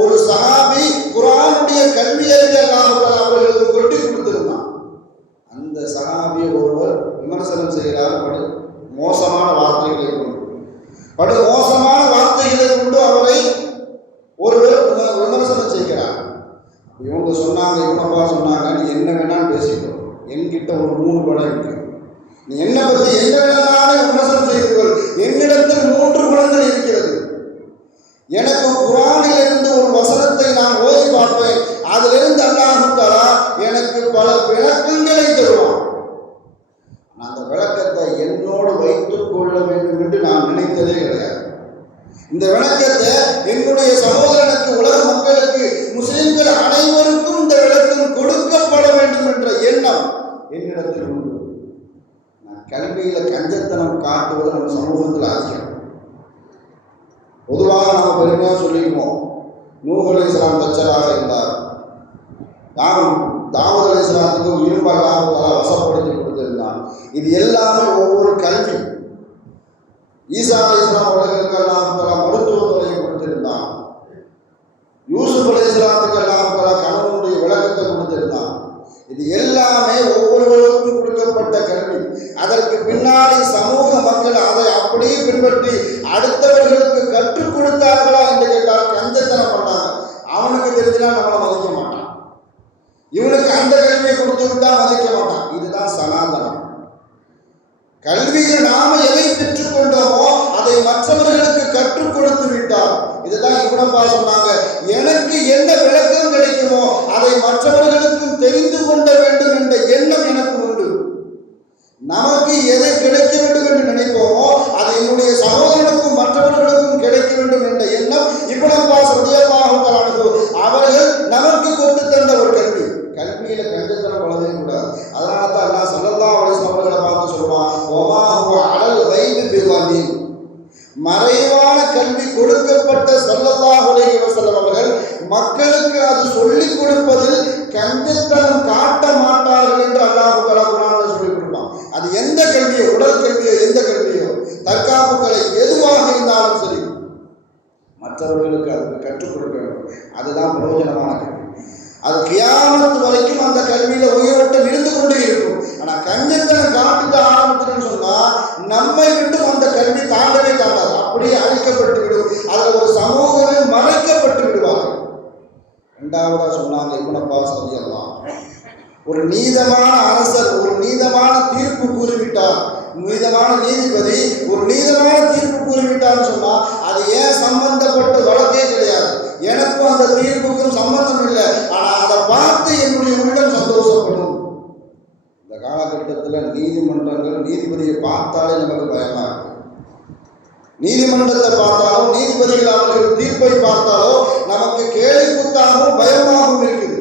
ஒரு சஹாபி குர்ஆனுடைய கல்வியறிவை அல்லாஹ் தஆலா அவர்களுக்கு கொட்டி கொடுத்திருந்தான். அந்த சஹாபியை ஒருவர் விமர்சனம் செய்கிறார். மோசமான வார்த்தைகளை கொண்டு அவரை ஒருவர் விமர்சனம் செய்கிறார். இவங்க சொன்னாங்க இவங்க அப்பா சொன்னாங்க நீ என்ன வேணாலும் பேசிக்கோ, என்கிட்ட ஒரு 3 படம் இருக்கு, நீ என்னை பற்றி என்ன வேணாலும் விமர்சனம் செய்தீர்கள், என்னிடத்தில் 3 குணங்கள் இருக்கிறது. எனக்கு குர்ஆனிலிருந்து ஒரு வசனத்தை நான் ஓதி பார்ப்பேன், அதிலிருந்து அல்லாஹ் தஆலா எனக்கு பல விளக்கங்களை தருவான். அந்த விளக்கத்தை என்னோடு வைத்துக் கொள்ள வேண்டும் என்று நான் நினைத்ததே கிடையாது. இந்த விளக்கத்தை என்னுடைய சகோதரனுக்கு உலக மக்களுக்கு முஸ்லிம்கள் அனைவருக்கும் இந்த விளக்கம் கொடுக்கப்பட வேண்டும் என்ற எண்ணம் என்னிடத்தில் உண்டு. நான் கல்வியில கஞ்சத்தனம் காட்டுவது நம்ம சமூகத்தில் அதிகம். பொதுவாக நம்ம பெருமையாக சொல்லிக்குவோம், நூஹ் அலைஹிஸ்ஸலாம் தச்சராக இருந்தார், தாவூத் அலைஹிஸ்ஸலாத்துக்கு இரும்பு அல்லாஹ் தஆலா வசப்படுத்தி கொடுத்திருந்தான். இது எல்லாமே ஒவ்வொரு கல்வி. ஈசா அலைஹிஸ்ஸலாம் அவர்களுக்கு அல்லாஹ் தஆலா மருத்துவத்துறையை கொடுத்திருந்தான். யூசுப் அலைஹிஸ்ஸலாத்துக்கு அல்லாஹ் தஆலா கணவனுடைய விளக்கத்தை கொடுத்திருந்தான். இது எல்லாமே ஒவ்வொருவருக்கும் கொடுக்கப்பட்ட கல்வி. அதற்கு பின்னாடி சமூக மக்கள் அதை அப்படியே பின்பற்றி அடுத்தவர்களுக்கு கற்றுக் கொடுத்தார்களா என்று கேட்டால் கஞ்சத்தனம் பண்ணாங்க. அவனுக்கு தெரிஞ்சுனா நம்மளை மதிக்க மாட்டான், இவனுக்கு அந்த கல்வியை கொடுத்து விட்டா மதிக்க மாட்டான். இதுதான் சனாதனம். கல்வியில் நாம எதை பெற்றுக்கொண்டோமோ அதை மற்றவர்களுக்கு கற்றுக் கொடுத்து விட்டால், இதுதான் இப்னு அப்பாஸ் சொன்னாங்க, எனக்கு என்ன விளக்கம் கிடைக்குமோ அதை மற்றவர்களுக்கும் தெரிந்து கொள்ள வேண்டும் என்ற எண்ணம் எனக்கு உண்டு. நமக்கு எதை கிடைக்க வேண்டும் என்று நினைப்போமோ அது என்னுடைய சகோதரனுக்கும் மற்றவர்களுக்கும் கிடைக்க வேண்டும் என்ற எண்ணம் இப்னு அப்பாஸ் ரலியல்லாஹு தஆலா அவர்கள் நமக்கு கொண்டு தந்த ஒரு கல்வி. கல்வியில கஞ்சத்தனம் வளரவே கூடாது. அதனால தான் அல்லாஹ் ஸல்லல்லாஹு அலைஹி வஸல்லம் அவர்களை பார்த்து சொல்றான், வமா ஹுவ அலல் கைபி பிதலீம். மறைவான கல்வி கொடுக்கப்பட்ட ஸல்லல்லாஹு அலைஹி வஸல்லம் அவர்கள் மக்களுக்கு அது சொல்லிக் கொடுப்பதில் கஞ்சத்தனம் காட்ட மாட்டார்கள் என்று அல்லாஹ் தஆலா குர்ஆன்ல சொல்லிக் கொடுப்பான். அது எந்த கல்வியோ, உடல் கல்வியோ எந்த கல்வியோ, தற்காப்பு கலை எதுவாக இருந்தாலும் சரி மற்றவர்களுக்கு அதுக்கு கற்றுக் கொடுக்க வேண்டும். அதுதான் பிரயோஜனமான கல்வி. அது கியாமத் வரைக்கும் அந்த கல்வியில உயிரோட்டம் இருந்து கொண்டே இருக்கும். ஆனா கஞ்சத்தனம் காட்டுக்க ஆரம்பிச்சுன்னு சொன்னா நம்மை விட்டும் அந்த கல்வி தாண்டவே தாண்டாது, அப்படியே அழிக்கப்பட்டு விடும். அதுல ஒரு சமூகமே மறைக்கப்பட்டு விடுவார்கள். இரண்டாவதா சொன்னாங்க இப்னு அப்பாஸ் ரலியல்லாஹு அன்ஹு, ஒரு நீதமான அரசர் ஒரு நீதமான தீர்ப்பு கூறிவிட்டார், நீதமான நீதிபதி ஒரு நீதமான தீர்ப்பு கூறிவிட்டார்னு சொன்னா அது ஏன் சம்பந்தப்பட்ட வழக்கே கிடையாது, எனக்கும் அந்த தீர்ப்புக்கும் சம்பந்தம் இல்லை. ஆனா அதை பார்த்து என்னுடைய உள்ளம் சந்தோஷப்படும். இந்த காலகட்டத்தில் நீதிமன்றங்கள் நீதிபதியை பார்த்தாலே நமக்கு பயமா இருக்கு. நீதிமன்றத்தை பார்த்தாலும் நீதிபதிகள் அவர்கள் தீர்ப்பு தீர்ப்பை பார்த்தாலோ நமக்கு கேள்விக்குத்தாகவும் பயமாகவும் இருக்குது.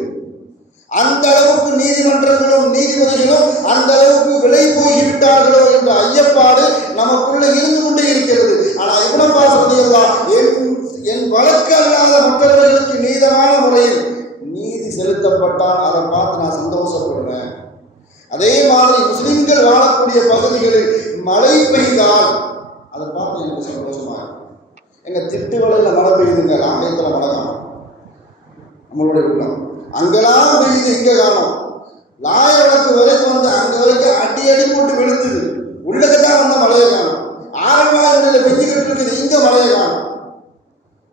அந்த அளவுக்கு நீதிமன்றங்களும் நீதிபதிகளும் அந்த அளவுக்கு விலை போய்விட்டார்களோ என்ற ஐயப்பாடு நமக்குள்ள இருந்து கொண்டே இருக்கிறது. ஆனால் இப்னு அப்பாஸ் ரலியல்லாஹு என் வழக்கு அல்லாத மற்றவர்களுக்கு நீதமான முறையில் நீதி செலுத்தப்பட்டால் அதை பார்த்து நான் சந்தோஷப்படுவேன். அதே மாதிரி முஸ்லிம்கள் வாழக்கூடிய பகுதிகளில் மழை பெய்தால் அதை பார்த்து எனக்கு சந்தோஷமா இருக்கும். எங்க திட்டுவலையில் மழை பெய்யுதுங்க, ஆலயத்தில் மழை காணும், நம்மளுடைய உள்ளம் அங்கெல்லாம் பெய்யுது, இங்கே காணும். லாய வழக்கு வரைக்கும் வந்து அங்கே வரைக்கும் அடி அடி போட்டு விழுத்துது, உள்ளதான் வந்த மழையை காணும். ஆரம்பத்தில் பெஞ்சுக்கிட்டு இருக்குது, இங்கே மழையை காணும்.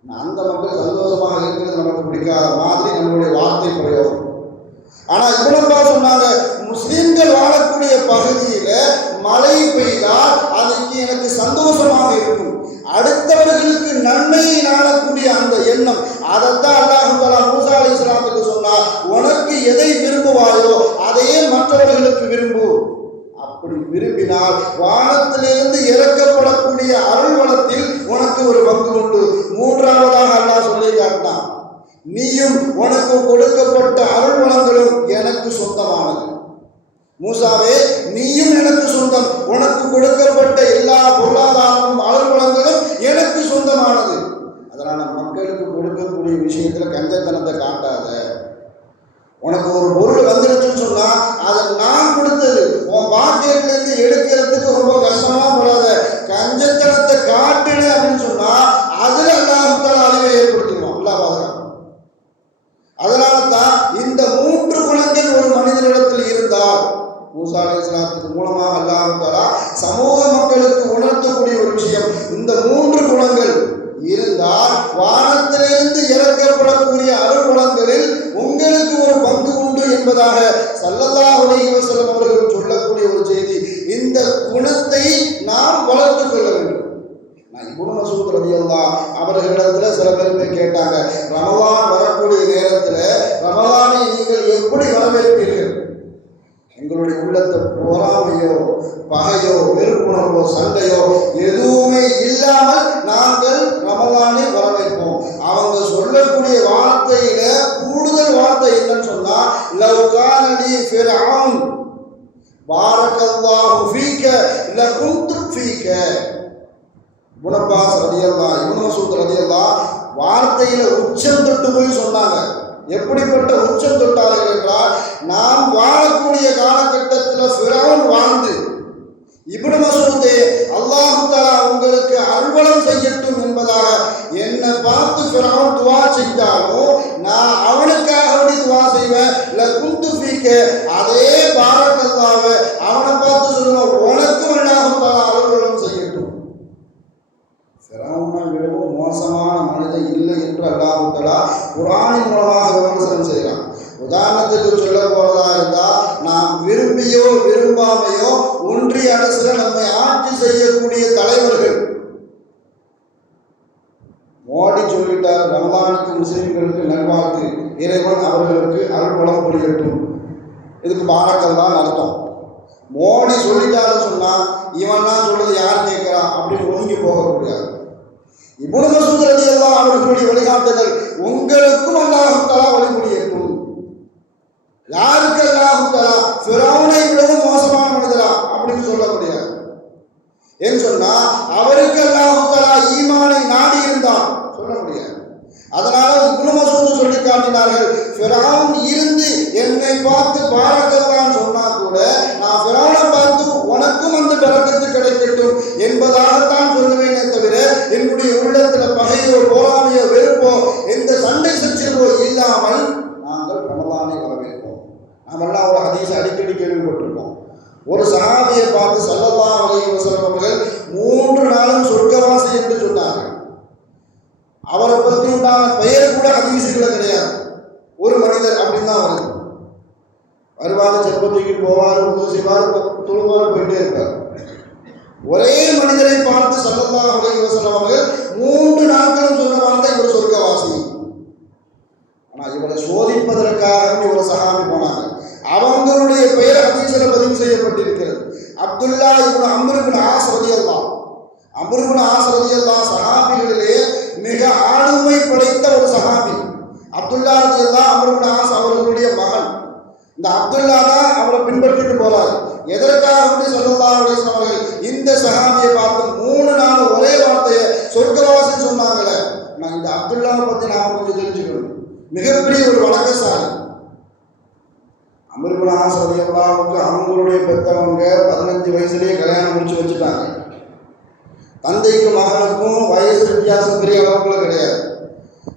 அந்த மக்கள் சந்தோஷமாக இருக்கிறது நமக்கு பிடிக்காத மாதிரி நம்மளுடைய வார்த்தை பிரயோகம். ஆனா இப்னு அப்பாஸ் சொன்னாங்க, முஸ்லிம்கள் வாழக்கூடிய பகுதியில மழை பெய்தால் அதுக்கு எனக்கு சந்தோஷமாக இருக்கும். அடுத்தவர்களுக்கு நன்மையை நாடக்கூடிய அந்த எண்ணம், அதைத்தான் அல்லாஹ் தஆலா மூசா அலைஹிஸ்ஸலாத்துக்கு சொன்னார், உனக்கு எதை விரும்புவாயோ அதையே மற்றவர்களுக்கு விரும்பு. அப்படி விரும்பினால் வானத்திலிருந்து இறக்கப்படக்கூடிய அருள் வளத்தில் உனக்கு ஒரு பங்கு உண்டு. மூன்றாவதாக அல்லாஹ் சொல்லி காட்டினான், நீயும் உனக்கு கொடுக்கப்பட்ட அருள் வளங்களும் எனக்கு சொந்தமானது. மூசாவே, நீயும் எனக்கு சொந்தம், உனக்கு கொடுக்கப்பட்ட எல்லா பொருளாதாரமும் அருள் வளங்களும் எனக்கு சொந்தமானது. அதனால மக்களுக்கு கொடுக்கக்கூடிய விஷயத்துல கஞ்சத்தனத்தை காட்டாத. உனக்கு ஒரு பொருள் வந்துருச்சுன்னு சொன்னா அதை நான் கொடுத்தது, உன் பாக்கெட்லேருந்து எடுக்கிறதுக்கு ரொம்ப கஷ்டமா போடாத. கஞ்சத்தனத்தை காட்டுன அப்படின்னு சொன்னா அதுல அல்லாஹ் தஆலா அழிவை ஏற்படுத்திடுவான். அல்லாஹ் பாதுகாக்கும். அதனால தான் இந்த 3 குணங்கள் ஒரு மனிதனிடத்தில் இருந்தால், மூசா அலைஹிஸ்ஸலாத்துக்கு மூலமாக அல்லாஹ் தஆலா சமூக மக்களுக்கு உணர்த்தக்கூடிய ஒரு விஷயம், இந்த 3 குணங்கள் இருந்தால் வானத்திலிருந்து இறக்கப்படக்கூடிய அருள் குணங்களில் உங்களுக்கு ஒரு பங்கு உண்டு என்பதாக ஸல்லல்லாஹு அலைஹி வஸல்லம் அவர்கள் சொல்லக்கூடிய ஒரு செய்தி. இந்த குணத்தை நாம் வளர்த்துக் கொள்ள வேண்டும். இப்னு மஸ்ஊத் ரலியல்லாஹு அவர்களிடத்துல சில பேர் கேட்டாங்க, ரமலான் வரக்கூடிய நேரத்தில் ரமலானை நீங்கள் எப்படி வரவேற்பீர்கள்? எங்களுடைய உள்ளத்தை பொறாமையோ பகையோ வெறுப்புணர்வோ சண்டையோ எதுவுமே இல்லாமல் நாங்கள் ரமலானை வரவேற்போம். அவங்க சொல்லக்கூடிய வார்த்தையில கூடுதல் வார்த்தை என்னன்னு சொன்னா, லவ் கான லீ ஃபிர்அவுன் பாரக்கல்லாஹு ஃபீக லகுன்து ஃபீக. இப்னு அப்பாஸ் ரலியல்லாஹு இப்னு மஸ்ஊத் ரலியல்லாஹு வார்த்தையில உச்சம் தொட்டு போய் சொன்னாங்க. எப்படிப்பட்ட உச்சம் தொட்டார்கள் என்றால், நாம் வாழக்கூடிய காலகட்டத்தில் ஃபிரௌன் வாழ்ந்து, இப்னு மஸ்ஊதே அல்லாஹ் தஆலா உங்களுக்கு அருள்வளம் செய்யட்டும் என்பதாக என்னை பார்த்து ஃபிரௌன் துஆ செஞ்சாலும் நான் அவனுக்காக வேண்டி துஆ செய்வேன். லகுன்து ஃபீக, அதே பாரக்கல்லாஹ் அவனை பார்த்து சொல்லுவான், உனக்கும் அல்லாஹ் தஆலா அருள்வளம் செய்யட்டும். ஃபிரௌனை விடவும் மோசமான மனிதன் இல்லை என்று அல்லாஹ் தஆலா குர்ஆனின் மூலமாக விமர்சனம் செய்கிறான். உதாரணத்துக்கு சொல்ல போறதா இருந்தால், நாம் விரும்பியோ விரும்பாமையோ ஒன்றிய அரசுல நம்மை ஆட்சி செய்யக்கூடிய தலைவர்கள், மோடி சொல்லிட்டார், ரமலானுக்கு முஸ்லிம்களுக்கு நல்வாழ்த்து, இறைவன் அவர்களுக்கு அருள்வளம் பொழியட்டும். இதுக்கு பாராட்டல் அர்த்தம். மோடி சொல்லிட்டாரு சொன்னா இவன்லாம் சொல்றது யார் கேட்கிறா அப்படின்னு ஒதுங்கி போகக்கூடாது. இப்னு மஸ்ஊத் ரலியல்லாஹு அவர்களுடைய வழிகாட்டுதல், உங்களுக்கும் அல்லாஹ் தஆலா வழிபொழியட்டும். யாருக்கு அல்லாஹ் தஆலா ஃபிரௌனை விடவும் மோசமான மனிதரா அப்படின்னு சொல்ல முடியாது. ஏன்னு சொன்னா அவருக்கு அல்லாஹ் தஆலா ஈமானை நாடி இருந்தால் சொல்ல முடியாது. அதனால இப்னு மஸ்ஊத் சொல்லி காட்டினார்கள், ஃபிரௌன் இருந்து என்னை பார்த்து பாரக்கல்லான்னு சொன்னா கூட நான் ஃபிரௌனை பார்த்து உனக்கும் அந்த பரக்கத்து கிடைக்கட்டும் என்பதாகத்தான் சொல்லுவேனே தவிர என்னுடைய உள்ளத்தில் பகையோ போராமையோ வெறுப்போ எந்த சண்டை சச்சரவோ இல்லாமல் நாங்கள் ரமலானை வரவேற்போம். நாமெல்லாம் ஒரு ஹதீஸ் அடிக்கடி கேள்விப்பட்டிருப்போம். ஒரு சஹாபியை பார்த்து ஸல்லல்லாஹு அலைஹி வஸல்லம் அவர்கள் 3 நாளும் சொர்க்கவாசி என்று சொன்னார்கள். அவரை பற்றி உண்டான பெயர் கூட ஹதீஸுகளை கிடையாது. ஒரு மனிதர் அப்படின்னு தான் வருது. வருவாரு, செப்பத்துக்கு போவார், உதவி செய்வார், தொழுவார், போயிட்டே இருப்பார். ஒரே மனிதரை பார்த்து ஸல்லல்லாஹு அலைஹி வஸல்லம் அவர்கள் 3 நாட்களும் சொன்ன வார்த்தை ஒரு சொர்க்கவாசி. ஆனால் இவரை சோதிப்பதற்காக ஒரு சஹாபி போனாங்க. அவங்களுடைய பெயர் ஹதீஸில் பதிவு செய்யப்பட்டிருக்கிறது. அப்துல்லா இப்னு அம்ர் இப்னு ஆஸ் ரலியல்லாஹு. அம்ர் இப்னு ஆஸ் ரலியல்லாஹு சஹாபிகளிலே மிக ஆளுமை அப்துல்லா தான் அவரை பின்பற்றிட்டு போறாரு. எதற்காக அப்படி ஸல்லல்லாஹு அலைஹி வஸல்லம் அவர்கள் இந்த சஹாபியை பார்த்து 3 நாள் ஒரே வார்த்தையை சொர்க்கவாசின்னு சொன்னாங்களே. நான் இந்த அப்துல்லாவை பற்றி நாம கொஞ்சம் தெரிஞ்சுக்கணும். மிகப்பெரிய ஒரு வணக்கசாலி. அம்ர் இப்னு ஆஸ் ரலியல்லாஹு அன்ஹு அவங்களுடைய பெற்றவங்க 15 வயசுலேயே கல்யாணம் முடிச்சு வச்சுட்டாங்க. தந்தைக்கும் மகனுக்கும் வயசு வித்தியாசம் பெரிய அளவுக்குள்ள கிடையாது.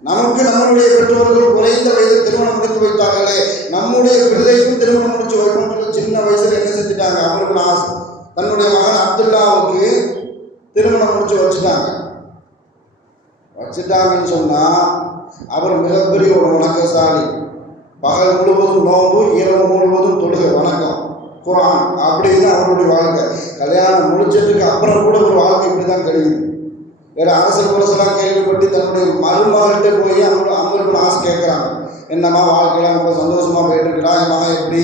நமக்கு நம்மளுடைய பெற்றோர்கள் குறைந்த வயதில் திருமணம் முடித்து வைத்தார்களே, நம்முடைய பிள்ளைக்கும் திருமணம் முடிச்சு வைக்கணும். சின்ன வயசுல என்ன செஞ்சுட்டாங்க, அம்ர் இப்னு ஆஸ் தன்னுடைய மகன் அப்துல்லாவுக்கு திருமணம் முடிச்சு வச்சுட்டாங்கன்னு சொன்னா அவர் மிகப்பெரிய ஒரு வணக்கசாலி. பகல் முழுவதும் நோன்பு, இரவு முழுவதும் தொழுகை, வணக்கம், குர்ஆன், அப்படின்னு அவருடைய வாழ்க்கை. கல்யாணம் முடிச்சதுக்கு அப்புறம் கூட ஒரு வாழ்க்கை இப்படிதான் கழியுது. வேற அரசல் புரசெல்லாம் கேள்விப்பட்டு தன்னுடைய மருமகள்கிட்ட போய் அம்ர் இப்னு ஆஸ் கேட்குறாங்க, என்னம்மா வாழ்க்கையெல்லாம் ரொம்ப சந்தோஷமா போயிட்டு இருக்கா, என் மகன் எப்படி?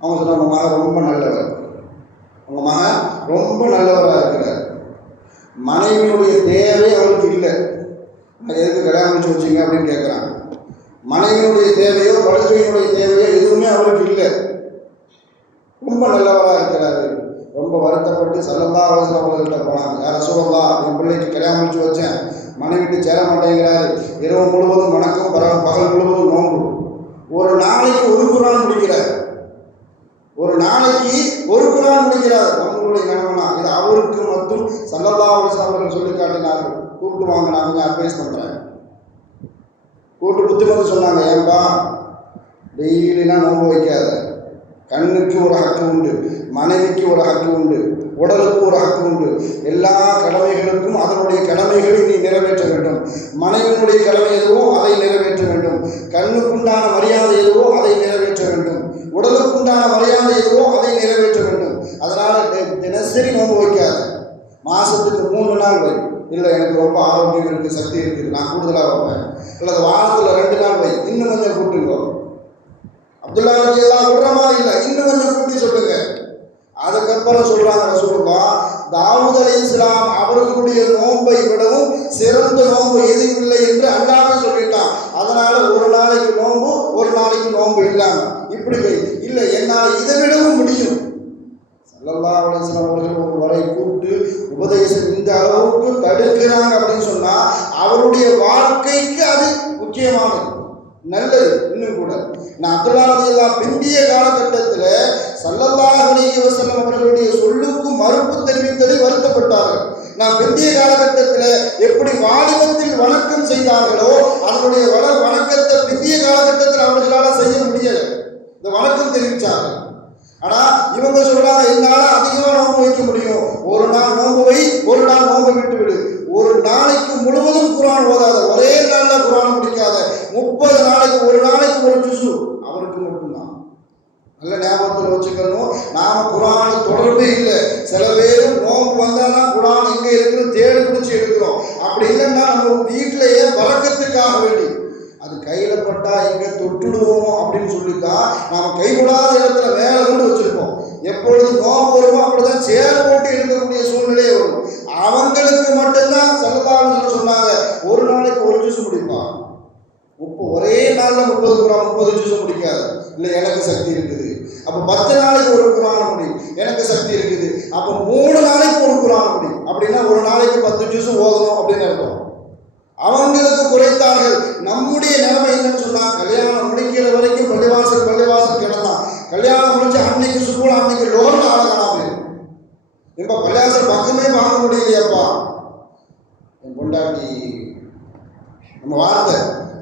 அவங்க சொன்னாங்க, உங்கள் மகன் ரொம்ப நல்லவர், உங்கள் மகன் ரொம்ப நல்லவராக இருக்கிறார். மனைவியினுடைய தேவை அவருக்கு இல்லை. எதுக்கு கல்யாணம் முடிச்சு வச்சிங்க அப்படின்னு கேட்குறாங்க. மனைவியினுடைய தேவையோ படுக்கையினுடைய தேவையோ எதுவுமே அவருக்கு இல்லை. ரொம்ப நல்லவராக இருக்கிறாரு. ரொம்ப வருத்தப்பட்டு ஸல்லல்லாஹு அலைஹி வஸல்லம் அவர்கள்ட்ட போனாங்க. யா ரசூலல்லாஹ், என் பிள்ளைக்கு கல்யாணம் முடிச்சு வச்சேன், மனைவிட்டு சேர மாட்டேங்கிறாரு, இரவு முழுவதும் வணக்கம், பகல் முழுவதும் நோன்பு, ஒரு நாளைக்கு ஒரு குர்ஆன் முடிக்கிறார், ஒரு நாளைக்கு ஒரு குர்ஆன் முடிக்கிறார். நம்மளுடைய கணவனா இது அவருக்கு மட்டும் ஸல்லல்லாஹு அலைஹி வஸல்லம் அவர்கள் சொல்லி காட்டினார்கள். கூப்பிட்டு வாங்க, நான் கொஞ்சம் அட்வைஸ் பண்ணுறேன். கூட்டு புத்திமதி சொன்னாங்க, ஏன்பா டெய்லிலாம் நோன்பு வைக்காத, கண்ணுக்கு ஒரு ஹக்கு உண்டு, மனைவிக்கு ஒரு ஹக்கு உண்டு, உடலுக்கு ஒரு ஹக்கு உண்டு. எல்லா கடமைகளுக்கும் அதனுடைய கடமைகளை நீ நிறைவேற்ற வேண்டும். மனைவியினுடைய கடமை எதுவோ அதை நிறைவேற்ற வேண்டும். கண்ணுக்குண்டான மரியாதை எதுவோ அதை நிறைவேற்ற வேண்டும். உடலுக்குண்டான மரியாதை எதுவோ அதை நிறைவேற்ற வேண்டும். அதனால தினசரி நோன்பு வைக்காது, மாசத்துக்கு 3 நாள் வை. இல்லை எனக்கு ரொம்ப ஆரோக்கியம் இருக்குது, சக்தி இருக்குது, நான் கூடுதலாக வைப்பேன். இல்லை வாரத்தில் 2 நாள் வை, இன்னும் கொஞ்சம் கூட்டுங்கோ. அப்துல்லா ரலியல்லாஹு விடுற மாதிரி இல்லை, இன்னும் கொஞ்சம் கூட்டி சொல்லுங்க. அதுக்கப்புறம் சொல்றாங்க ரசூலுல்லாஹ், தாவூத் அலைஹிஸ்ஸலாம் அவர்களுடைய நோன்பை விடவும் சிறந்த நோன்பு எதுவும் இல்லை என்று அல்லாஹ்வே சொல்லிட்டான். அதனால ஒரு நாளைக்கு நோன்பு, ஒரு நாளைக்கு நோன்பு இல்லாம இப்படி இல்லை, என்னால் இதை விடவும் முடியும். ஸல்லல்லாஹு அலைஹி வஸல்லம் அவர்கள் ஒரு வரை கூப்பிட்டு உபதேசம் இந்த அளவுக்கு தடுக்கிறாங்க அப்படின்னு சொன்னா அவருடைய வாழ்க்கைக்கு அது முக்கியமானது, நல்லது. இன்னும் கூட நான் அப்துல்லா ரலியல்லாஹு பிந்திய காலகட்டத்தில் ஸல்லல்லாஹு அலைஹி வஸல்லம் அவர்களுடைய சொல்லுக்கு மறுப்பு தெரிவித்ததை வருத்தப்பட்டார்கள். நான் பிந்திய காலகட்டத்தில் எப்படி வாலிபத்தில் வணக்கம் செய்தார்களோ அதனுடைய வணக்கத்தை பிந்திய காலகட்டத்தில் அவர்களால் செய்ய முடியலை. இந்த வணக்கம் தெரிவித்தார்கள். ஆனா இவங்க சொல்றாங்க, என்னால அதிகமா நோன்பு வைக்க முடியும், ஒரு நாள் நோன்பு வை, ஒரு நாள் நோன்பு விட்டு விடு. ஒரு நாளைக்கு முழுவதும் குர்ஆன் ஓதாத, ஒரே நாள்ல குர்ஆன் முடிக்காத, 30 நாளைக்கு ஒரு நாளைக்கு ஒரு ஜுஸு அவருக்கு மட்டும்தான். நல்ல ஞாபகத்தில் வச்சுக்கணும். நாம குர்ஆன் தொடர்பே இல்லை. சில பேர் நோன்பு வந்தாதான் குர்ஆன் எங்க இருக்குன்னு தேடி பிடிச்சி எடுக்கிறோம். அப்படி இல்லைன்னா நம்ம வீட்டிலேயே பழக்கத்துக்காக வேண்டி அது கையில பட்டா எங்க தொட்டுடுவோம் அப்படின்னு சொல்லித்தான் நாம கைவிடாத இடத்துல வேலை கொண்டு வச்சிருக்கோம். எப்பொழுது நோம்பு வருமோ அப்படிதான் சேர் போட்டு எடுக்கக்கூடிய சூழ்நிலையே வரும். அவங்களுக்கு மட்டும்தான் ஸல்லல்லாஹு அலைஹி வஸல்லம் சொன்னாங்க, ஒரு நாளைக்கு ஒரு ஜூஸ் முடிப்பான். ஒரே நாள்ல 30 ஜூஸ் முடிக்காது. இல்லை எனக்கு சக்தி இருக்குது, அப்போ 10 நாளைக்கு ஒரு குர்ஆன் முடியும், எனக்கு சக்தி இருக்குது, அப்போ 3 நாளைக்கு ஒரு குர்ஆன் முடியும். அப்படின்னா ஒரு நாளைக்கு 10 ஜூஸ் ஓதணும் அப்படின்னு அர்த்தம். அவங்களுக்கு குறைத்தார்கள். நம்முடைய நிலைமை என்னன்னு சொன்னா, கல்யாணம் முடிக்கிற வரைக்கும் பள்ளிவாசல் கிடந்தான். கல்யாணம் முடிச்சு அன்னைக்கு சுக்குல அன்னைக்கு லோன் ஆளகானா போயிடும். இப்ப பள்ளிவாசல் பக்கமே வாங்க முடியலையாப்பா. என் பொண்டாட்டி நம்ம வார்த்தை,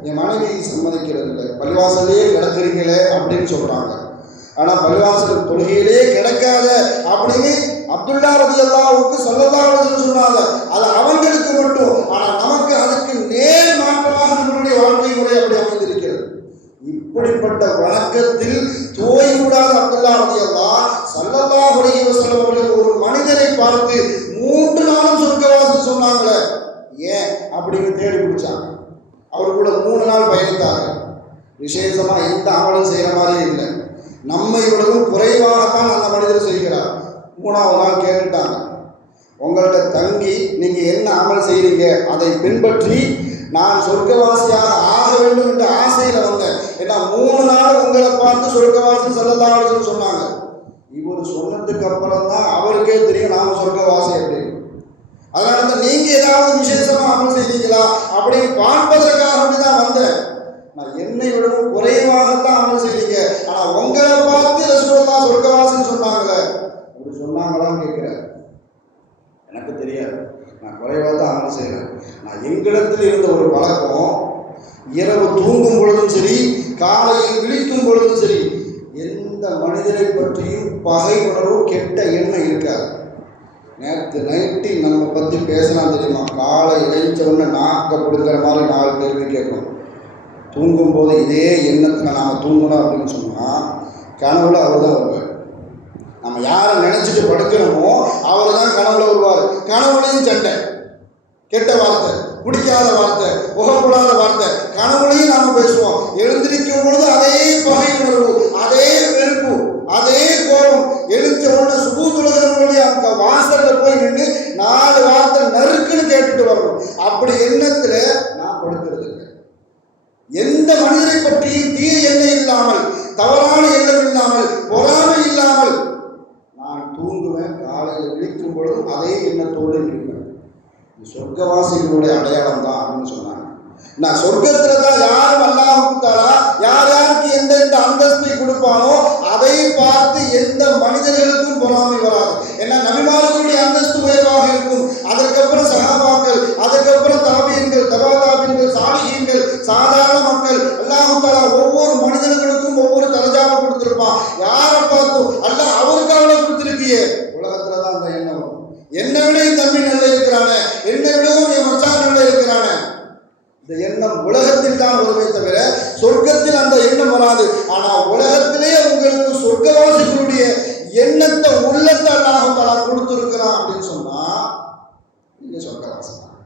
என் மனைவி சம்மதிக்கிறது இல்லை, பள்ளிவாசலே கிடக்குறீங்களே அப்படின்னு சொல்றாங்க. ஆனா பள்ளிவாசல் தொழுகையிலே கிடைக்காத அப்படின்னு அப்துல்லா ரலியல்லாஹுவுக்கு ஸல்லல்லாஹு அலைஹி வஸல்லம் சொன்னாங்க. அது அவங்களுக்கு மட்டும். ஆனா நமக்கு அதுக்கு நேர் மாற்றமாக நம்மளுடைய வாழ்க்கை முறை அப்படி அமைந்திருக்கிறது. இப்படிப்பட்ட வணக்கத்தில் தோய்விடாத அப்துல்லா ரலியல்லாஹு ஸல்லல்லாஹு அலைஹி வஸல்லம் அவர்கள் ஒரு மனிதரை பார்த்து 3 நாளும் சொர்க்கவாசி சொன்னாங்களே, ஏன் அப்படின்னு தேடி பிடிச்சாங்க. அவர் கூட 3 நாள் பயணித்தார்கள். விசேஷமா எந்த அமலும் செய்யற மாதிரி இல்லை, நம்மை விடவும் குறைவாகத்தான் அந்த மனிதர் செய்கிறார். 3ஆவது நாள் கேட்டுட்டாங்க, உங்கள்கிட்ட தங்கி நீங்க என்ன அமல் செய்றீங்க அதை பின்பற்றி நான் சொர்க்கவாசியாக ஆக வேண்டும் என்ற ஆசையில வந்தேன். ஏன்னா 3 நாள் உங்களை அவர்களை பார்த்து சொர்க்கவாசி ஸல்லல்லாஹு அலைஹி வஸல்லம் சொன்னாங்க. இவர் சொன்னதுக்கு அப்புறம் தான் அவருக்கே தெரியும் நாம சொர்க்கவாசி அப்படின்னு. அதனால தான் நீங்க ஏதாவது விசேஷமா அமல் செய்தீங்களா அப்படின்னு பார்ப்பதற்காக அப்படிதான் வந்தேன். நான் என்னை விடவும் குறைவாகத்தான் அமல் செய்தீங்க, ஆனா உங்களை பார்த்து ரசூலுல்லாஹ் சொர்க்கவாசின்னு சொன்னாங்களே, அப்படி சொன்னாங்களான்னு கேட்கிறேன். எனக்கு தெரியாது, நான் குறைவாக தான் அமல் செய்கிறேன். நான் எங்களிடத்தில் இருந்த ஒரு பழக்கம், இரவு தூங்கும் பொழுதும் சரி காலையில் விழிக்கும் பொழுதும் சரி எந்த மனிதரை பற்றியும் பகை உணர்வு கெட்ட எண்ணம் இருக்காது. நேற்று நைட்டு நம்ம பற்றி பேசலாம் தெரியுமா, காலை இழைச்ச உடனே நாக்க பிடிக்கிற மாதிரி 4 கேள்வி கேட்கணும். தூங்கும்போது இதே எண்ணத்தில் நாம் தூங்கணும் அப்படின்னு சொன்னால் கனவுல அவர் தான் வருவார். நம்ம யாரை நினச்சிட்டு படுக்கிறோமோ அவர் தான் கனவுல வருவார். கனவுலையும் சண்டை, கெட்ட வார்த்தை, பிடிக்காத வார்த்தை, புகப்படாத வார்த்தை, கனவுலையும் நாம் பேசுவோம். எழுந்திருக்கும் பொழுது அதே பகை உணர்வு, அதே வெறுப்பு, அதே கோபம். எழுந்த உடனே சுபூதுலகர்களுடைய அந்த வாசல்ல போய் நின்று 4 வார்த்தை நறுக்குன்னு கேட்டுட்டு வரணும். அப்படி எண்ணத்தில் நான் படுக்கிறது இல்லை. எந்த மனிதரை பற்றியும் தீய எண்ணம் இல்லாமல், தவறான எண்ணம் இல்லாமல், பொறாமை இல்லாமல் நான் தூங்குவேன். காலையில் விழிக்கும் பொழுதும் அதே எண்ணத்தோடு இருப்பேன். சொர்க்கவாசிகளுடைய அடையாளம் தான் அப்படின்னு சொன்னாங்க. நான் சொர்க்கத்துல தான் யாரும் அல்லாஹ் தஆலா யார் யாருக்கு எந்தெந்த அந்தஸ்தை கொடுப்பானோ அதை பார்த்து எந்த மனிதர்களுக்கும் பொறாமை வராது. ஏன்னா நபிமார்களுடைய அந்தஸ்து உயர்வாக இருக்கும். அதற்கப்புறம் சஹாபாக்கள், அதற்கப்புறம் தாபியன்கள், தபா தாபியன்கள், சாலிஹீன்கள், சாதாரண மக்கள். அல்லாஹ் தஆலா ஒவ்வொரு மனிதர்களுக்கும் ஒவ்வொரு தரஜாவை கொடுத்திருப்பான். யாரை பார்த்தும் அல்லாஹ் அவருக்கு அவ்வளவு கொடுத்திருக்கியே. உலகத்துல தான் அந்த எண்ணம் வரும். என்னை விட என் தம்பி நல்ல இருக்கிறானே, என்னை விடவும் என் மச்சான் நல்ல இருக்கிறானே, இந்த எண்ணம் உலகத்தில் தான் வருமே தவிர சொர்க்கத்தில் அந்த எண்ணம் வராது. ஆனா உலகத்திலே உங்களுக்கு சொர்க்கவாசிகளுடைய எண்ணத்தை உள்ளத்தை அல்லாஹ் தஆலா கொடுத்திருக்கிறான் அப்படின்னு சொன்னா நீங்க சொர்க்கவாசி தான்.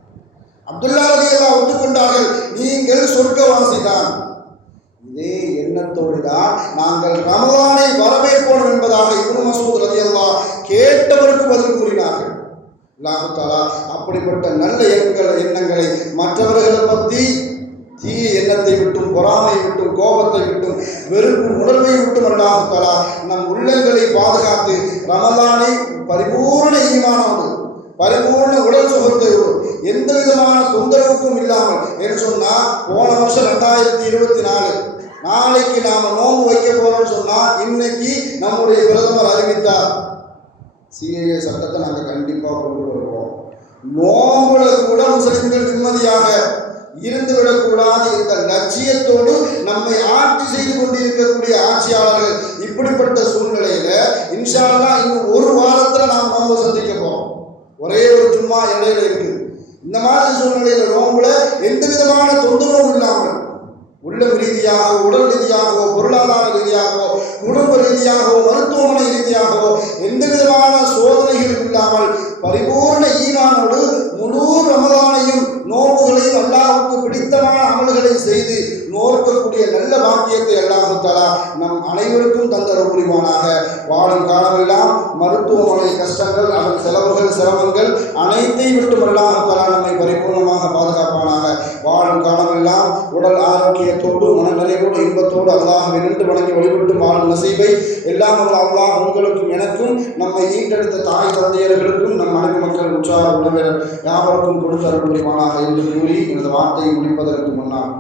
அப்துல்லா ரலியல்லாஹு ஒத்துக்கொண்டார்கள், நீங்கள் சொர்க்கவாசி தான். இதே எண்ணத்தோடு தான் நாங்கள் ரமலானை வரவேற்போம் என்பதாக இப்னு மஸ்ஊத் ரலியல்லாஹு கேட்டவருக்கு பதில் கூறினார்கள். அல்லாஹ் தஆலா அப்படிப்பட்ட நல்ல எண்ணங்களை மற்றவர்களை பற்றி தீய எண்ணத்தை விட்டும், பொறாமை விட்டும், கோபத்தை விட்டும், வெறுப்பு உணர்வை விட்டும் அல்லாஹ் தஆலா நம் உள்ளங்களை பாதுகாத்து ரமலானை பரிபூர்ண ஈமானோடு, பரிபூர்ண உடல் சுகத்தோடு, எந்த விதமான தொந்தரவுக்கும் இல்லாமல். என்று சொன்னால் போன வருஷம் 2024 நாளைக்கு நாம நோன்பு வைக்க போறோம்னு சொன்னா இன்னைக்கு நம்முடைய பிரதமர் அறிவித்தார், சிஏஏ சட்டத்தை நாங்கள் கண்டிப்பாக கொண்டு வருவோம். நோம்புல கூட முஸ்லிம்கள் நிம்மதியாக இருந்துவிடக்கூடாது என்ற லட்சியத்தோடு நம்மை ஆட்சி செய்து கொண்டிருக்கக்கூடிய ஆட்சியாளர்கள். இப்படிப்பட்ட சூழ்நிலையில இன்ஷா அல்லாஹ் இன்னும் 1 வாரத்துல நாம் நோம்பு சந்திக்க போறோம். ஒரே ஒரு ஜும்மா இடையில இருக்கு. இந்த மாதிரி சூழ்நிலையில நோம்புல எந்த விதமான தொந்தரவும் இல்லாமல் உள்ளம் ரீதியாகவோ, உடல் ரீதியாகவோ, பொருளாதார ரீதியாகவோ, குடும்ப ரீதியாகவோ, மருத்துவமனை ரீதியாகவோ எந்த விதமான சோதனைகளும் இல்லாமல் பரிபூர்ண ஈமானோடு முழு ரமலானையும் நோன்புகளையும் அல்லாஹ்வுக்கு பிடித்தமான அமல்களை செய்து நோக்கக்கூடிய நல்ல வாக்கியத்தை அல்லாஹ் தஆலா நம் அனைவருக்கும் தந்தர புரிவானாக. வாழும் காலமெல்லாம் மருத்துவமனை கஷ்டங்கள், அதன் செலவுகள், சிரமங்கள் அனைத்தையும் விட்டு அல்லாஹ் தஆலா நம்மை பரிபூர்ணமாக பாதுகாப்பானாக. வாழும் காலமெல்லாம் உடல் ஆரோக்கியத்தோடு, மனநிறைவோடு, இன்பத்தோடு அல்லாஹ்வை நின்று வணங்கி வழிபட்டு வாழும் நசீபை எல்லாம் அல்லாஹ் உங்களுக்கும் எனக்கும், நம்மை ஈண்டெடுத்த தாய் தந்தையர்களுக்கும், நம் மனைவி மக்கள், உற்றார் உறவினர் யாவருக்கும் கொடுத்து அருள் புரிவானாக என்று கூறி எனது வார்த்தையை முடிப்பதற்கு முன்னால்